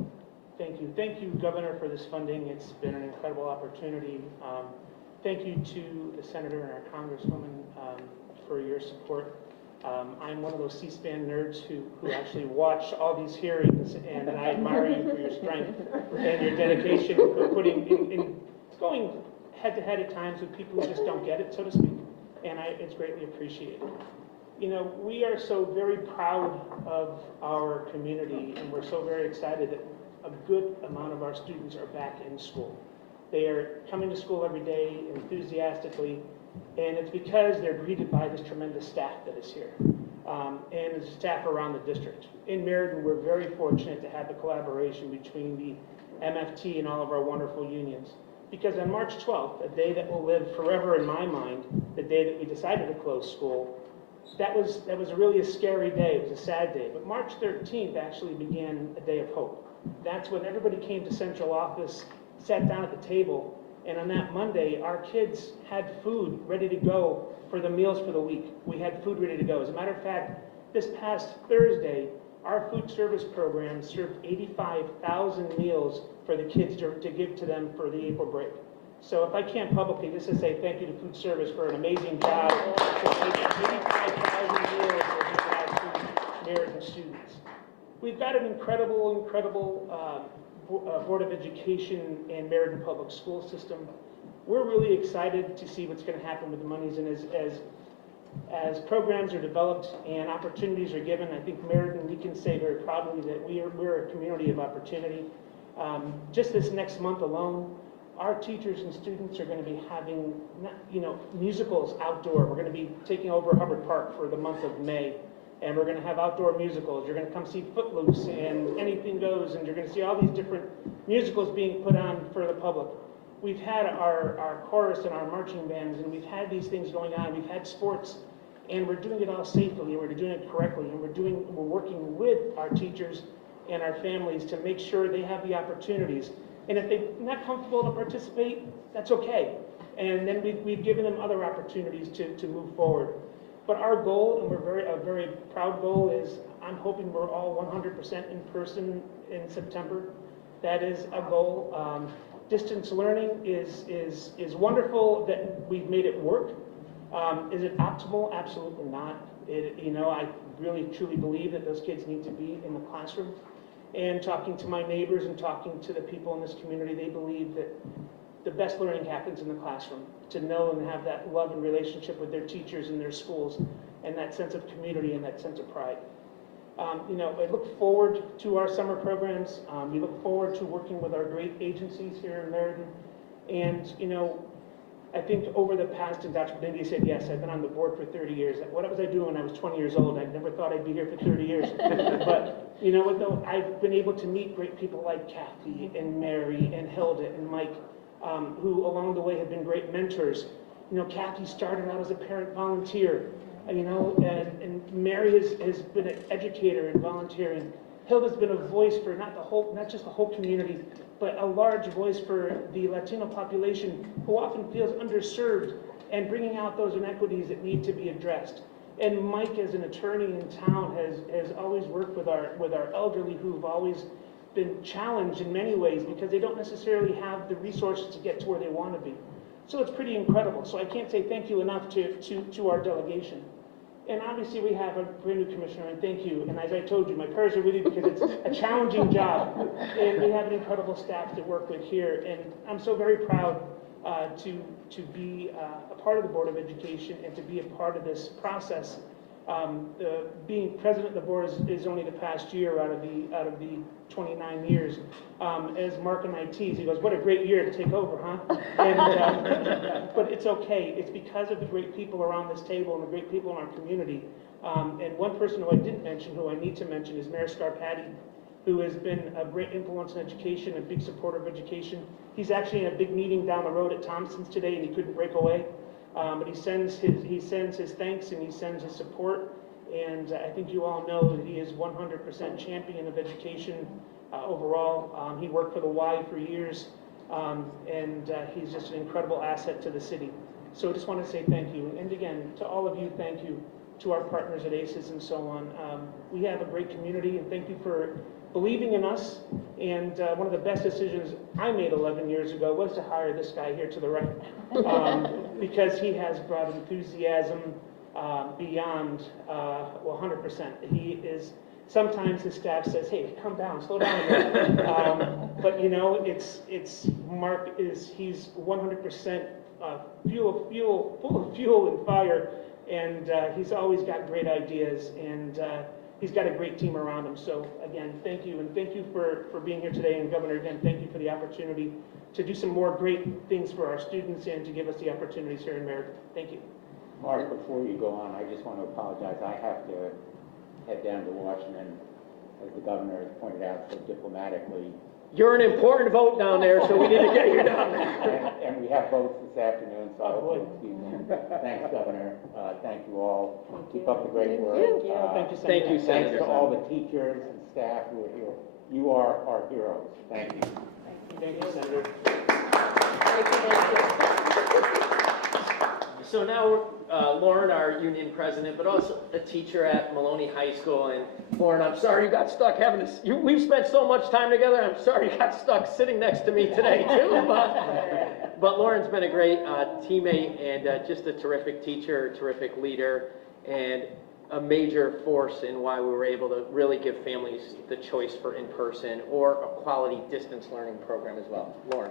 Thank you. Thank you, Governor, for this funding. It's been an incredible opportunity. Thank you to the Senator and our Congresswoman for your support. I'm one of those C-SPAN nerds who actually watch all these hearings, and I admire you for your strength and your dedication for putting in going head-to-head at times with people who just don't get it, so to speak, and it's greatly appreciated. You know, we are so very proud of our community, and we're so very excited that a good amount of our students are back in school. They are coming to school every day enthusiastically, and it's because they're greeted by this tremendous staff that is here, and the staff around the district. In Meriden, we're very fortunate to have the collaboration between the MFT and all of our wonderful unions. Because on March 12th, a day that will live forever in my mind, the day that we decided to close school, that was really a scary day. It was a sad day. But March 13th actually began a day of hope. That's when everybody came to central office, sat down at the table, and on that Monday, our kids had food ready to go for the meals for the week. We had food ready to go. As a matter of fact, this past Thursday, our food service program served 85,000 meals for the kids to give to them for the April break. So if I can publicly, just to say thank you to food service for an amazing job for 85,000 meals for giving out to Meriden students. We've got an incredible Board of Education and Meriden Public School System. We're really excited to see what's going to happen with the monies, and as programs are developed and opportunities are given, I think Meriden, we can say very proudly that we're a community of opportunity. Just this next month alone, our teachers and students are going to be having, musicals outdoor. We're going to be taking over Hubbard Park for the month of May, and we're going to have outdoor musicals. You're going to come see Footloose and Anything Goes, and you're going to see all these different musicals being put on for the public. We've had our chorus and our marching bands, and we've had these things going on. We've had sports, and we're doing it all safely, and we're doing it correctly, and we're working with our teachers and our families to make sure they have the opportunities. And if they're not comfortable to participate, that's okay. And then we've given them other opportunities to move forward. But our goal, and a very proud goal, is I'm hoping we're all 100% in person in September. That is a goal. Distance learning is wonderful that we've made it work. Is it optimal? Absolutely not. I really truly believe that those kids need to be in the classroom. And talking to my neighbors and talking to the people in this community, they believe that the best learning happens in the classroom, to know and have that love and relationship with their teachers and their schools, and that sense of community and that sense of pride. I look forward to our summer programs. We look forward to working with our great agencies here in Meriden. And, I think over the past, and Dr. Bendy said, yes, I've been on the board for 30 years. What was I doing when I was 20 years old? I never thought I'd be here for 30 years. But you know what, though? I've been able to meet great people like Kathy and Mary and Hilda and Mike, who along the way have been great mentors. Kathy started out as a parent volunteer, and Mary has been an educator and volunteering. Hilda's been a voice for not just the whole community, but a large voice for the Latino population who often feels underserved, and bringing out those inequities that need to be addressed. And Mike, as an attorney in town, has always worked with our elderly who've always been challenged in many ways because they don't necessarily have the resources to get to where they want to be. So it's pretty incredible. So I can't say thank you enough to our delegation. And obviously, we have a brand new commissioner, and thank you. And as I told you, my prayers are with you because it's a challenging job. And we have an incredible staff to work with here. And I'm so very proud to be a part of the Board of Education and to be a part of this process. Being president of the board is only the past year out of the 29 years. As Mark and I tease, he goes, "What a great year to take over, huh?" And, but it's okay. It's because of the great people around this table and the great people in our community. And one person who I didn't mention, who I need to mention, is Mayor Scarpati, who has been a great influence in education, a big supporter of education. He's actually in a big meeting down the road at Thompson's today, and he couldn't break away. But he sends his thanks and he sends his support. And I think you all know that he is 100% champion of education overall. He worked for the Y for years, and he's just an incredible asset to the city. So I just want to say thank you. And again, to all of you, thank you. To our partners at ACES and so on. We have a great community, and thank you for believing in us. And one of the best decisions I made 11 years ago was to hire this guy here to the right, because he has brought enthusiasm beyond, well, 100%. He is, sometimes his staff says, "Hey, come down, slow down a minute." But you know, Mark is, he's 100% full of fuel and fire, and he's always got great ideas, and he's got a great team around him. So again, thank you, and thank you for being here today. And Governor, again, thank you for the opportunity to do some more great things for our students and to give us the opportunities here in Meriden. Thank you. Mark, before you go on, I just want to apologize. I have to head down to Washington, as the governor has pointed out so diplomatically. You're an important vote down there, so we need to get you down there. And we have votes this afternoon, so I hope you'll excuse me. Thanks, Governor. Thank you all. Keep up the great work. Thank you, Senator. Thank you, Thanks Senator. to all the teachers and staff who are here. You are our heroes. Thank you. Thank you, Senator. So now, Lauren, our union president, but also a teacher at Maloney High School. And Lauren, I'm sorry you got stuck having this. We've spent so much time together. I'm sorry you got stuck sitting next to me today, too. But Lauren's been a great teammate and just a terrific teacher, a terrific leader, and a major force in why we were able to really give families the choice for in-person or a quality distance learning program as well. Lauren.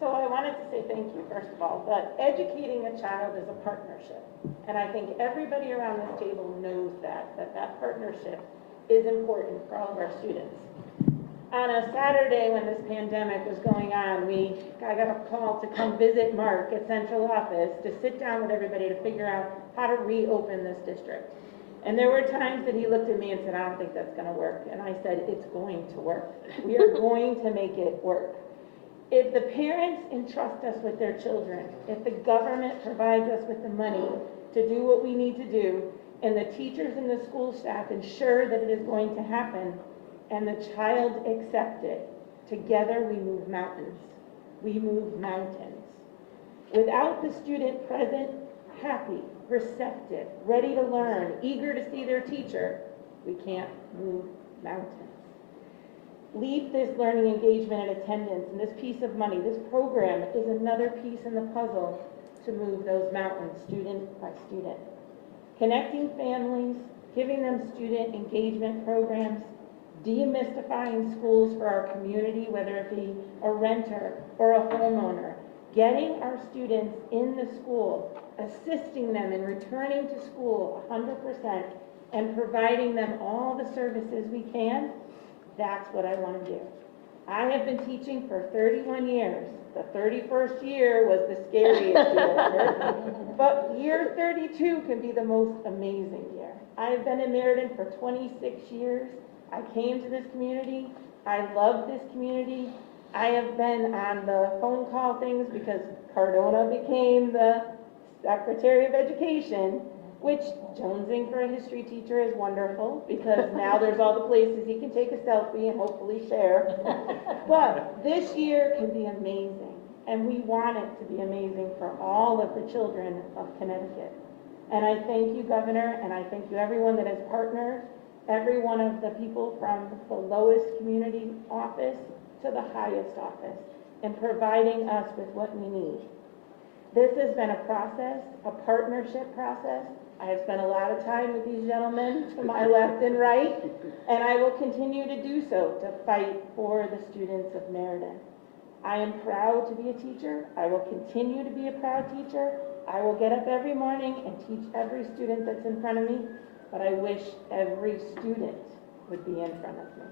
So I wanted to say thank you, first of all, but educating a child is a partnership. And I think everybody around this table knows that partnership is important for all of our students. On a Saturday when this pandemic was going on, I got a call to come visit Mark at central office to sit down with everybody to figure out how to reopen this district. And there were times that he looked at me and said, "I don't think that's going to work." And I said, "It's going to work. We are going to make it work." If the parents entrust us with their children, if the government provides us with the money to do what we need to do, and the teachers and the school staff ensure that it is going to happen, and the child accepts it, together we move mountains. We move mountains. Without the student present, happy, receptive, ready to learn, eager to see their teacher, we can't move mountains. LEAP, this learning engagement and attendance, and this piece of money, this program is another piece in the puzzle to move those mountains, student by student. Connecting families, giving them student engagement programs, demystifying schools for our community, whether it be a renter or a homeowner, getting our students in the school, assisting them in returning to school 100%, and providing them all the services we can. That's what I want to do. I have been teaching for 31 years. The 31st year was the scariest year, but year 32 can be the most amazing year. I have been in Meriden for 26 years. I came to this community. I love this community. I have been on the phone call things because Cardona became the Secretary of Education, which jonesing for a history teacher is wonderful because now there's all the places he can take a selfie and hopefully share. But this year can be amazing, and we want it to be amazing for all of the children of Connecticut. And I thank you, Governor, and I thank you everyone that has partnered, every one of the people from the lowest community office to the highest office, in providing us with what we need. This has been a process, a partnership process, I have spent a lot of time with these gentlemen to my left and right, and I will continue to do so to fight for the students of Meriden. I am proud to be a teacher. I will continue to be a proud teacher. I will get up every morning and teach every student that's in front of me, but I wish every student would be in front of me.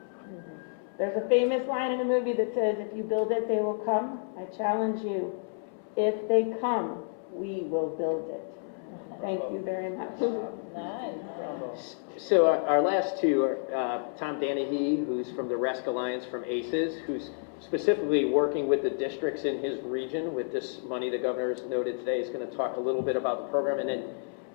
There's a famous line in a movie that says, if you build it, they will come. I challenge you, if they come, we will build it. Thank you very much. So our last two are Tom Danahy, who's from the Resc Alliance from ACES, who's specifically working with the districts in his region with this money the governor's noted today. Is going to talk a little bit about the program, and then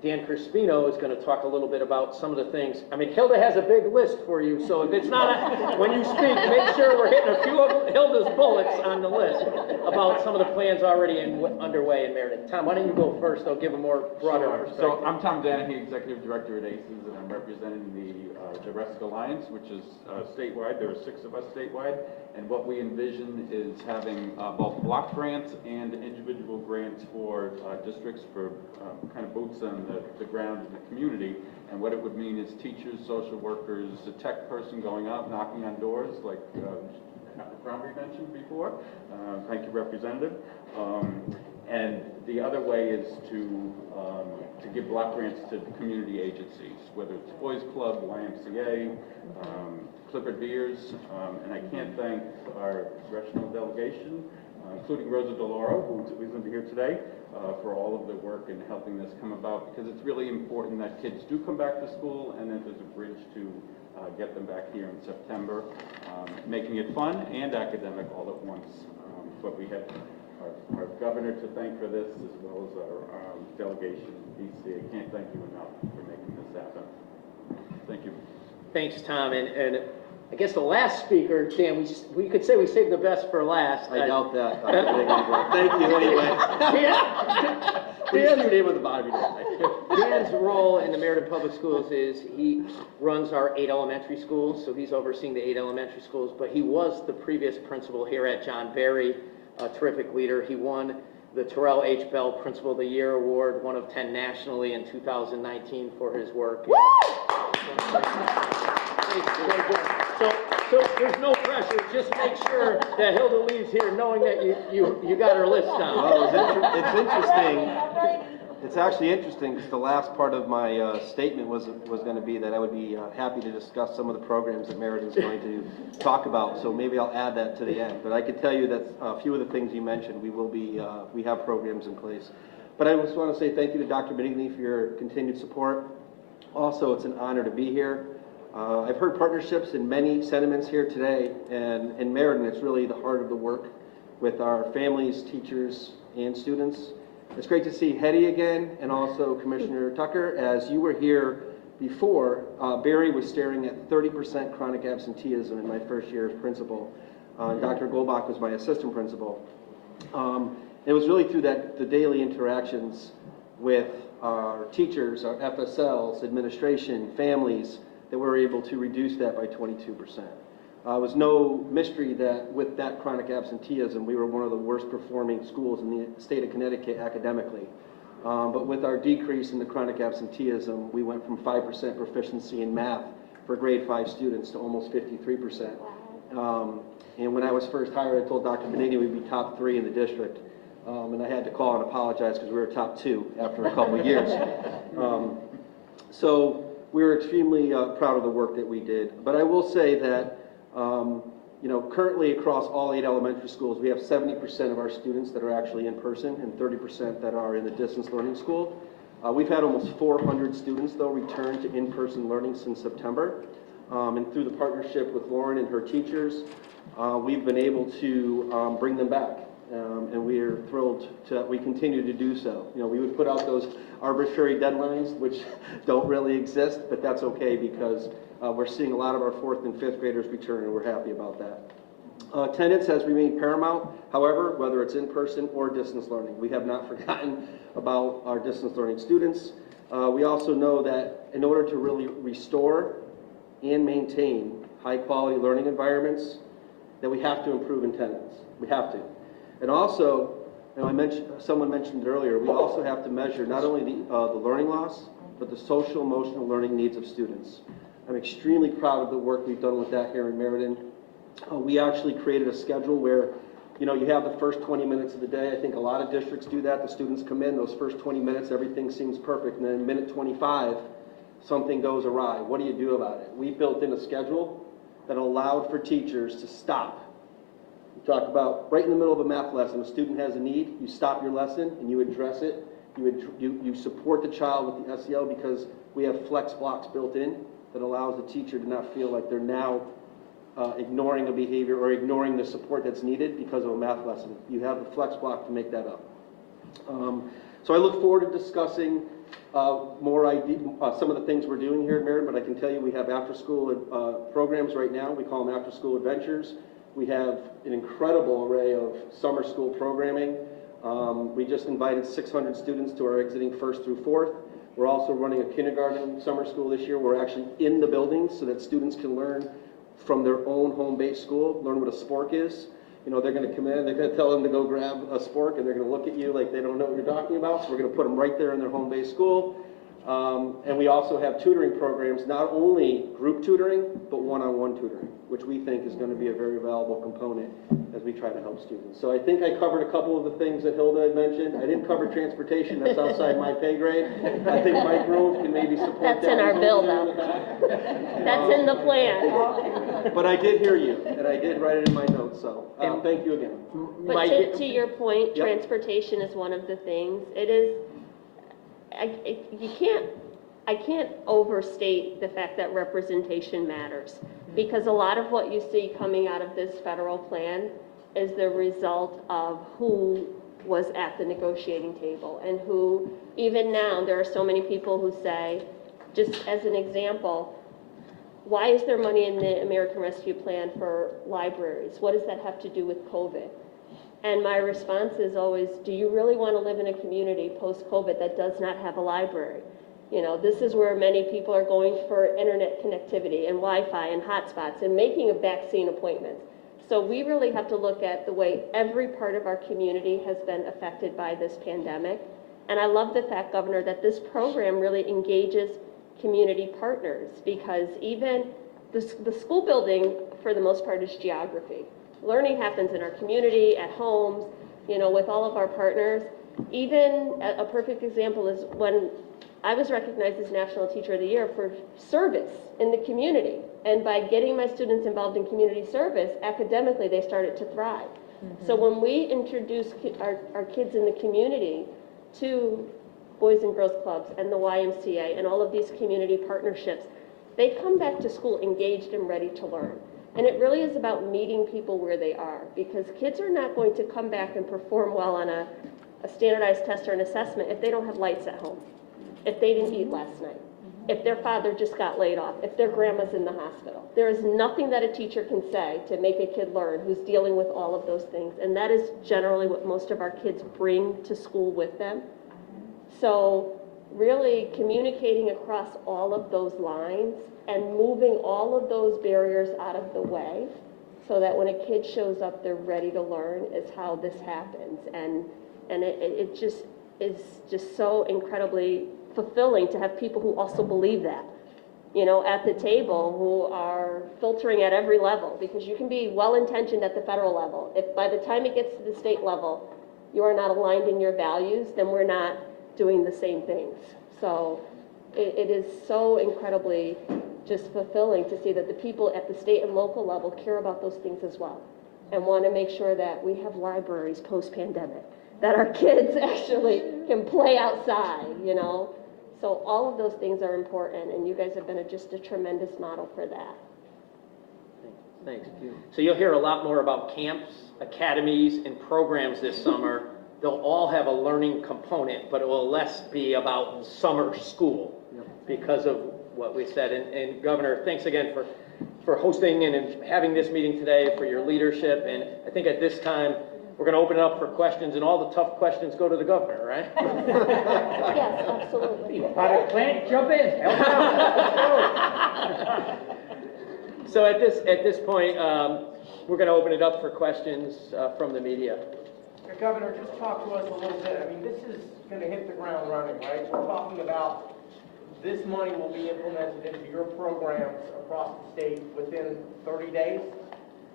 Dan Crispino is going to talk a little bit about some of the things. I mean, Hilda has a big list for you, so if it's not, when you speak, make sure we're hitting a few of Hilda's bullets on the list about some of the plans already underway in Meriden. Tom, why don't you go first? I'll give a more broader perspective. So I'm Tom Danahy, Executive Director at ACES, and I'm representing the Resc Alliance, which is statewide. There are 6 of us statewide, and what we envision is having both block grants and individual grants for districts for kind of boots on the ground in the community. And what it would mean is teachers, social workers, a tech person going out, knocking on doors, like Abercrombie mentioned before. Thank you, Representative. And the other way is to give block grants to community agencies, whether it's Boys Club, YMCA, Clifford Beers, and I can't thank our congressional delegation, including Rosa DeLauro, who isn't here today, for all of the work in helping this come about, because it's really important that kids do come back to school and that there's a bridge to get them back here in September, making it fun and academic all at once. But we have our governor to thank for this, as well as our delegation in DC. I can't thank you enough for making this happen. Thank you. Thanks, Tom. And I guess the last speaker, Dan, we could say we saved the best for last. I doubt that. Thank you anyway. Please see your name on the bottom of your Dan's role in the Meriden Public Schools is he runs our 8 elementary schools, so he's overseeing the 8 elementary schools, but he was the previous principal here at John Berry, a terrific leader. He won the Terrell H. Bell Principal of the Year Award, one of 10 nationally in 2019 for his work. So there's no pressure. Just make sure that Hilda leaves here knowing that you got her list down. Well, it's interesting. It's actually interesting because the last part of my statement was going to be that I would be happy to discuss some of the programs that Meriden is going to talk about. So maybe I'll add that to the end. But I can tell you that a few of the things you mentioned, we have programs in place. But I just want to say thank you to Dr. Benigni for your continued support. Also, it's an honor to be here. I've heard partnerships in many sentiments here today, and in Meriden, it's really the heart of the work with our families, teachers, and students. It's great to see Hetty again, and also Commissioner Tucker. As you were here before, Barry was staring at 30% chronic absenteeism in my first year as principal. Dr. Goldbach was my assistant principal. It was really through the daily interactions with our teachers, our FSLs, administration, families, that we were able to reduce that by 22%. It was no mystery that with that chronic absenteeism, we were one of the worst performing schools in the state of Connecticut academically. But with our decrease in the chronic absenteeism, we went from 5% proficiency in math for grade 5 students to almost 53%. And when I was first hired, I told Dr. Benigni we'd be top 3 in the district. And I had to call and apologize because we were top 2 after a couple of years. So we were extremely proud of the work that we did. But I will say that, currently across all 8 elementary schools, we have 70% of our students that are actually in person and 30% that are in the distance learning school. We've had almost 400 students, though, return to in-person learning since September. And through the partnership with Lauren and her teachers, we've been able to bring them back. And we are thrilled that we continue to do so. We would put out those arbitrary deadlines, which don't really exist, but that's okay because we're seeing a lot of our 4th and 5th graders return, and we're happy about that. Attendance has remained paramount, however, whether it's in person or distance learning. We have not forgotten about our distance learning students. We also know that in order to really restore and maintain high-quality learning environments, that we have to improve attendance. We have to. And also, someone mentioned it earlier, we also have to measure not only the learning loss, but the social emotional learning needs of students. I'm extremely proud of the work we've done with that here in Meriden. We actually created a schedule where, you know, you have the first 20 minutes of the day. I think a lot of districts do that. The students come in, those first 20 minutes, everything seems perfect, and then minute 25, something goes awry. What do you do about it? We built in a schedule that allowed for teachers to stop. You talk about right in the middle of a math lesson, a student has a need, you stop your lesson and you address it. You support the child with the SEL because we have flex blocks built in that allows the teacher to not feel like they're now ignoring a behavior or ignoring the support that's needed because of a math lesson. You have the flex block to make that up. So I look forward to discussing some of the things we're doing here at Meriden, but I can tell you we have after-school programs right now. We call them after-school adventures. We have an incredible array of summer school programming. We just invited 600 students to our exiting 1st through 4th. We're also running a kindergarten summer school this year. We're actually in the buildings so that students can learn from their own home-based school, learn what a spork is. You know, they're going to come in, they're going to tell them to go grab a spork, and they're going to look at you like they don't know what you're talking about. So we're going to put them right there in their home-based school. And we also have tutoring programs, not only group tutoring, but one-on-one tutoring, which we think is going to be a very valuable component as we try to help students. So I think I covered a couple of the things that Hilda had mentioned. I didn't cover transportation, that's outside my pay grade. I think Mike Rove can maybe support that. That's in our bill, though. That's in the plan. But I did hear you, and I did write it in my notes, so thank you again. But to your point, transportation is one of the things. It is, I can't overstate the fact that representation matters, because a lot of what you see coming out of this federal plan is the result of who was at the negotiating table and who, even now, there are so many people who say, just as an example, why is there money in the American Rescue Plan for libraries? What does that have to do with COVID? And my response is always, do you really want to live in a community post-COVID that does not have a library? You know, this is where many people are going for internet connectivity and Wi-Fi and hotspots and making a vaccine appointments. So we really have to look at the way every part of our community has been affected by this pandemic. And I love the fact, Governor, that this program really engages community partners, because even the school building, for the most part, is geography. Learning happens in our community, at homes, you know, with all of our partners. Even a perfect example is when I was recognized as National Teacher of the Year for service in the community. And by getting my students involved in community service, academically, they started to thrive. So when we introduce our kids in the community to Boys and Girls Clubs and the YMCA and all of these community partnerships, they come back to school engaged and ready to learn. And it really is about meeting people where they are, because kids are not going to come back and perform well on a standardized test or an assessment if they don't have lights at home, if they didn't eat last night, if their father just got laid off, if their grandma's in the hospital. There is nothing that a teacher can say to make a kid learn who's dealing with all of those things. And that is generally what most of our kids bring to school with them. So really communicating across all of those lines and moving all of those barriers out of the way so that when a kid shows up, they're ready to learn is how this happens. And it just is just so incredibly fulfilling to have people who also believe that, you know, at the table, who are filtering at every level, because you can be well-intentioned at the federal level. If by the time it gets to the state level, you are not aligned in your values, then we're not doing the same things. So it is so incredibly just fulfilling to see that the people at the state and local level care about those things as well, and want to make sure that we have libraries post-pandemic, that our kids actually can play outside, you know. So all of those things are important, and you guys have been just a tremendous model for that. Thanks. So you'll hear a lot more about camps, academies, and programs this summer. They'll all have a learning component, but it will less be about summer school because of what we said. And Governor, thanks again for hosting and having this meeting today, for your leadership. And I think at this time, we're going to open it up for questions, and all the tough questions go to the governor, right? Yes, absolutely. Plant, jump in. Help out. So at this point, we're going to open it up for questions from the media. Governor, just talk to us a little bit. I mean, this is going to hit the ground running, right? We're talking about this money will be implemented into your programs across the state within 30 days?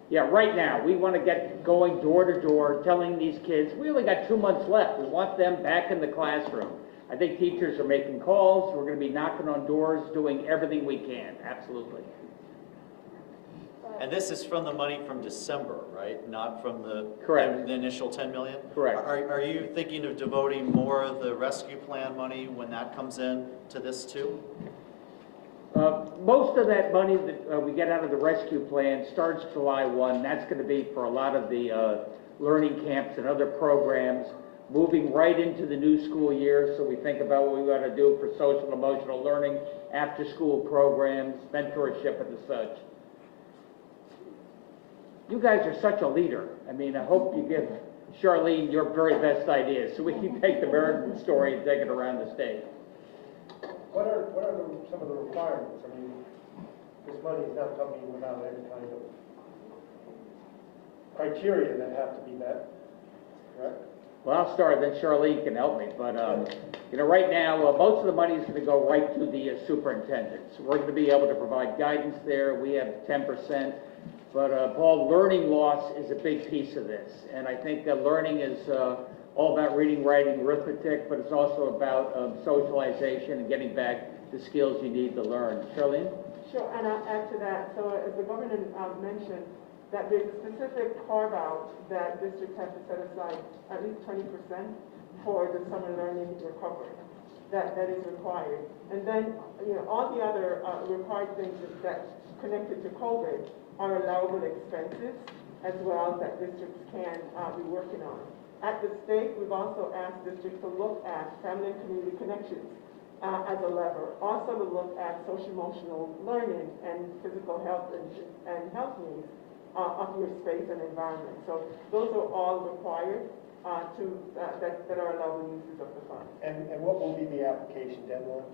Yeah, right now, we want to get going door to door, telling these kids, we only got 2 months left. We want them back in the classroom. I think teachers are making calls. We're going to be knocking on doors, doing everything we can, absolutely. And this is from the money from December, right? Not from the, Correct. the initial 10 million? Correct. Are you thinking of devoting more of the rescue plan money when that comes in to this too? Most of that money that we get out of the rescue plan starts July 1. That's going to be for a lot of the learning camps and other programs, moving right into the new school year. So we think about what we got to do for social and emotional learning, after-school programs, mentorship, and such. You guys are such a leader. I mean, I hope you give Charlene your very best ideas so we can take the Meriden story and take it around the state. What are some of the requirements? I mean, this money is not coming without any kind of criteria that have to be met, correct? Well, I'll start, then Charlene can help me. But, you know, right now, most of the money is going to go right to the superintendents. We're going to be able to provide guidance there. We have 10%. But, Paul, learning loss is a big piece of this. And I think learning is all about reading, writing, arithmetic, but it's also about socialization and getting back the skills you need to learn. Charlene? Sure, and I'll add to that. So as the governor mentioned, that there's a specific carve-out that districts have to set aside at least 20% for the summer learning recovery. That is required. And then, you know, all the other required things that connected to COVID are allowable expenses as well that districts can be working on. At the state, we've also asked districts to look at family and community connections as a lever. Also to look at social-emotional learning and physical health and health needs of your space and environment. So those are all required that are allowable uses of the fund. And what will be the application deadline?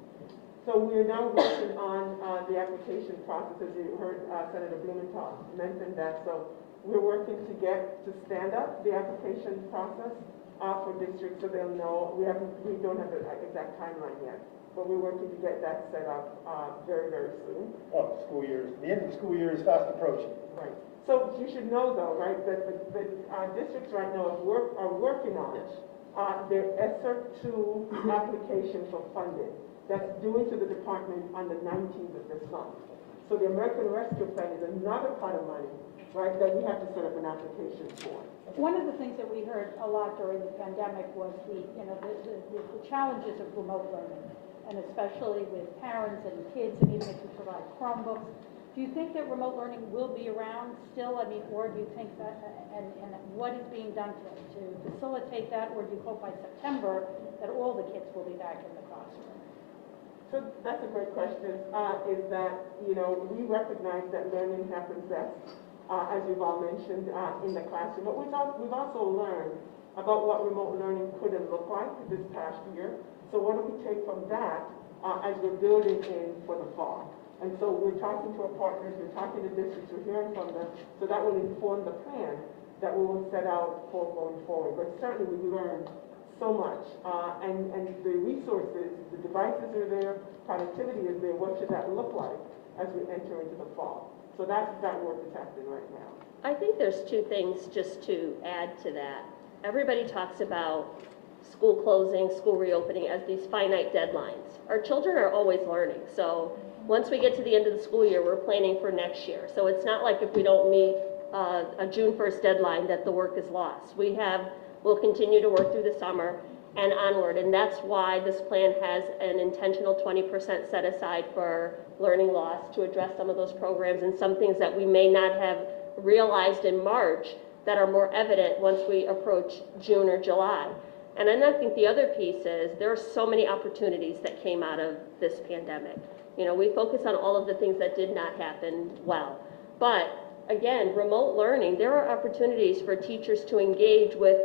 So we're now working on the application process, as you heard Senator Blumenthal mention that. So we're working to stand up the application process for districts so they'll know. We don't have the exact timeline yet, but we're working to get that set up very, very soon. Oh, the end of the school year is fast approaching. Right. So you should know though, right, that the districts right now are working on their ESSER 2 application for funding. That's due to the department on the 19th of this month. So the American Rescue Plan is another pot of money, right, that we have to set up an application for. One of the things that we heard a lot during the pandemic was the challenges of remote learning, and especially with parents and kids, and even if you provide Chromebooks. Do you think that remote learning will be around still? I mean, or do you think that, and what is being done to facilitate that, or do you hope by September that all the kids will be back in the classroom? So that's a great question, is that, you know, we recognize that learning happens best, as you've all mentioned, in the classroom. But we've also learned about what remote learning could look like this past year. So what do we take from that as we're building in for the fall? And so we're talking to our partners, we're talking to districts, we're hearing from them, so that will inform the plan that we will set out for going forward. But certainly we've learned so much, and the resources, the devices are there, productivity is there. What should that look like as we enter into the fall? So that work is happening right now. I think there's two things just to add to that. Everybody talks about school closing, school reopening as these finite deadlines. Our children are always learning, so once we get to the end of the school year, we're planning for next year. So it's not like if we don't meet a June 1st deadline that the work is lost. We'll continue to work through the summer and onward, and that's why this plan has an intentional 20% set aside for learning loss to address some of those programs and some things that we may not have realized in March that are more evident once we approach June or July. And then I think the other piece is there are so many opportunities that came out of this pandemic. You know, we focus on all of the things that did not happen well. But again, remote learning, there are opportunities for teachers to engage with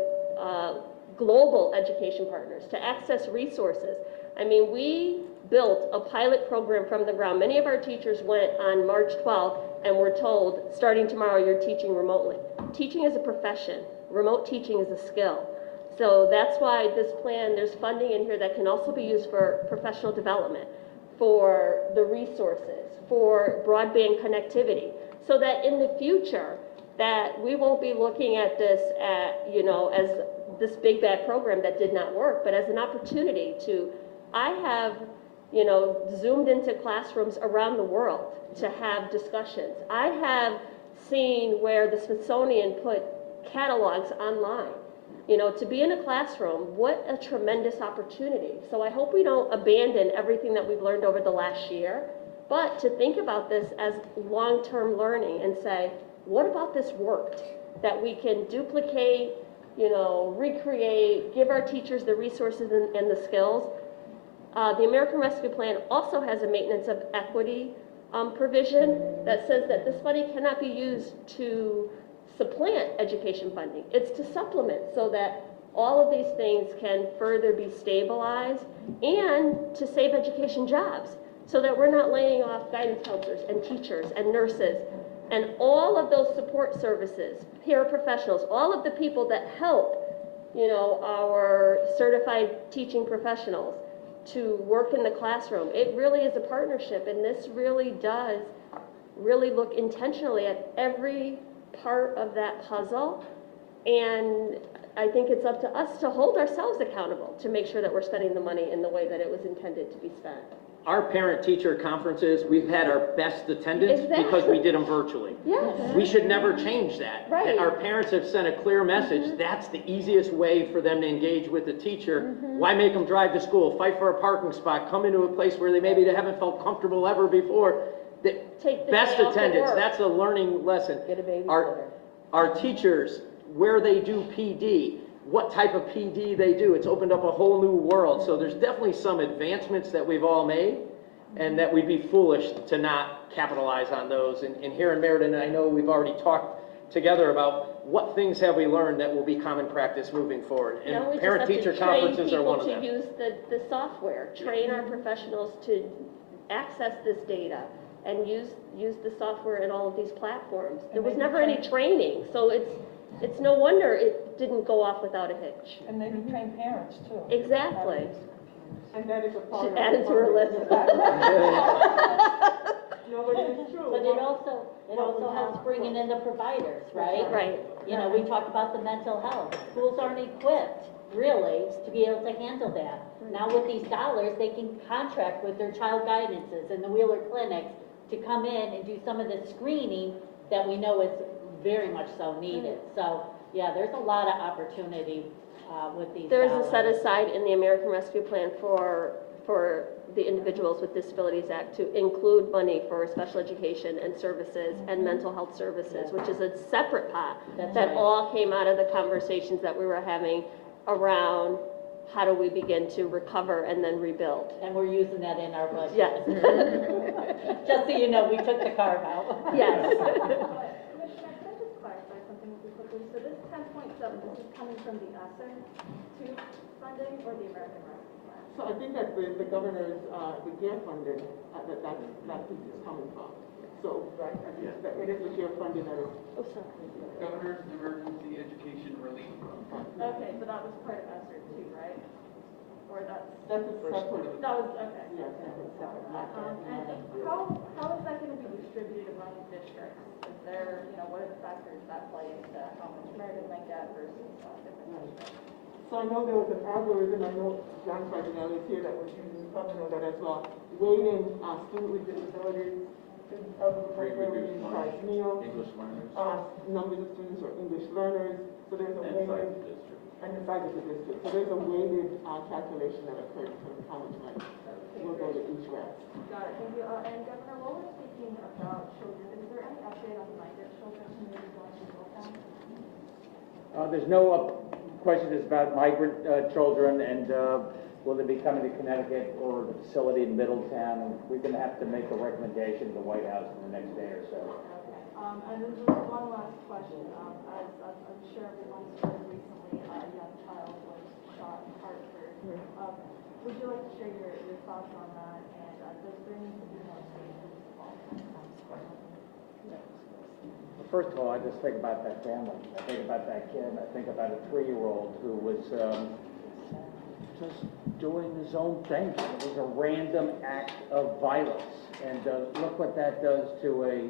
global education partners, to access resources. I mean, we built a pilot program from the ground. Many of our teachers went on March 12th and were told, starting tomorrow, you're teaching remotely. Teaching is a profession. Remote teaching is a skill. So that's why this plan, there's funding in here that can also be used for professional development, for the resources, for broadband connectivity, so that in the future, that we won't be looking at this as this big bad program that did not work, but as an opportunity to, I have, zoomed into classrooms around the world to have discussions. I have seen where the Smithsonian put catalogs online. To be in a classroom, what a tremendous opportunity. So I hope we don't abandon everything that we've learned over the last year, but to think about this as long-term learning and say, what about this worked? That we can duplicate, recreate, give our teachers the resources and the skills. The American Rescue Plan also has a maintenance of equity provision that says that this money cannot be used to supplant education funding. It's to supplement so that all of these things can further be stabilized and to save education jobs so that we're not laying off guidance counselors and teachers and nurses and all of those support services, paraprofessionals, all of the people that help, our certified teaching professionals to work in the classroom. It really is a partnership, and this really does really look intentionally at every part of that puzzle, and I think it's up to us to hold ourselves accountable to make sure that we're spending the money in the way that it was intended to be spent. Our parent-teacher conferences, we've had our best attendance because we did them virtually. Yes. We should never change that. Right. Our parents have sent a clear message. That's the easiest way for them to engage with the teacher. Why make them drive to school, fight for a parking spot, come into a place where they haven't felt comfortable ever before? Take the Best day off at attendance, work. that's a learning lesson. Get a babysitter. Our teachers, where they do PD, what type of PD they do, it's opened up a whole new world. So there's definitely some advancements that we've all made, and that we'd be foolish to not capitalize on those. And here in Meriden, I know we've already talked together about what things have we learned that will be common practice moving forward. And Now we just parent-teacher have to train conferences are one of people them. to use the software, train our professionals to access this data and use the software in all of these platforms. There was never any training, so it's no wonder it didn't go off without a hitch. And maybe train parents too. Exactly. And that is a part of. Should add it to her list. No, but it's true. But it also helps bringing in the providers, right? Right. We talked about the mental health. Schools aren't equipped, really, to be able to handle that. Now with these dollars, they can contract with their child guidances and the Wheeler clinics to come in and do some of the screening that we know is very much so needed. So, yeah, there's a lot of opportunity with these There is dollars. a set aside in the American Rescue Plan for the Individuals with Disabilities Act to include money for special education and services and mental health services, which is a separate pot That's that right. all came out of the conversations that we were having around how do we begin to recover and then rebuild. And we're using that in our budget. Yes. Just so you know, we took the carve out. Yes. Commissioner, can I just clarify something with you quickly? So this 10.7, this is coming from the ESSER 2 funding or the American Rescue Plan? So I think that the governor's, the GARE funding, that piece is coming from. So, right, I think that it is the GARE funding that is. Oh, sorry. Governor's Emergency Education Relief Fund. Okay, so that was part of ESSER 2, right? Or that's, That's a separate. that was, okay. Yes, that's a separate, not GARE. And how is that gonna be distributed among districts? Is there, what are the factors that play into how much Meriden might get versus different districts? So I know there was an algorithm, I know John Faginelli is here that was using, you probably know that as well, weighting student with disabilities, Free reduced price meals, English learners. numbers of students or English learners, so there's a And size weighted, of district. and the size of the district. So there's a weighted calculation that occurs in terms of how much money will go to each rep. Got it, thank you. And Governor, while we're speaking about children, is there any update on migrant children who may be going to Milltown? There's no questions about migrant children, and will they be coming to Connecticut or the facility in Middletown? And we're going to have to make a recommendation to the White House in the next day or so. Okay, and then just one last question. As I'm sure everyone's heard recently, a young child was shot in Hartford. Would you like to share your thoughts on that? And does there need to be more state police involvement? First of all, I just think about that family. I think about that kid. I think about a 3-year-old who was just doing his own thing. It was a random act of violence. And look what that does to a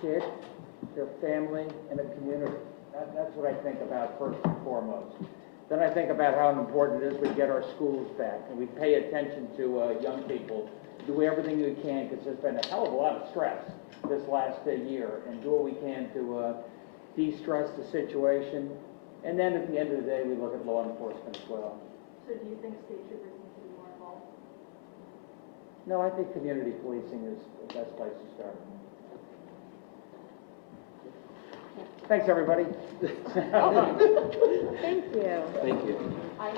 kid, their family, and a community. That's what I think about first and foremost. Then I think about how important it is we get our schools back and we pay attention to young people. Do everything we can, because there's been a hell of a lot of stress this last year, and do what we can to de-stress the situation. And then at the end of the day, we look at law enforcement as well. So do you think state troopers need to be more involved? No, I think community policing is the best place to start. Thanks, everybody. Thank you. Thank you. I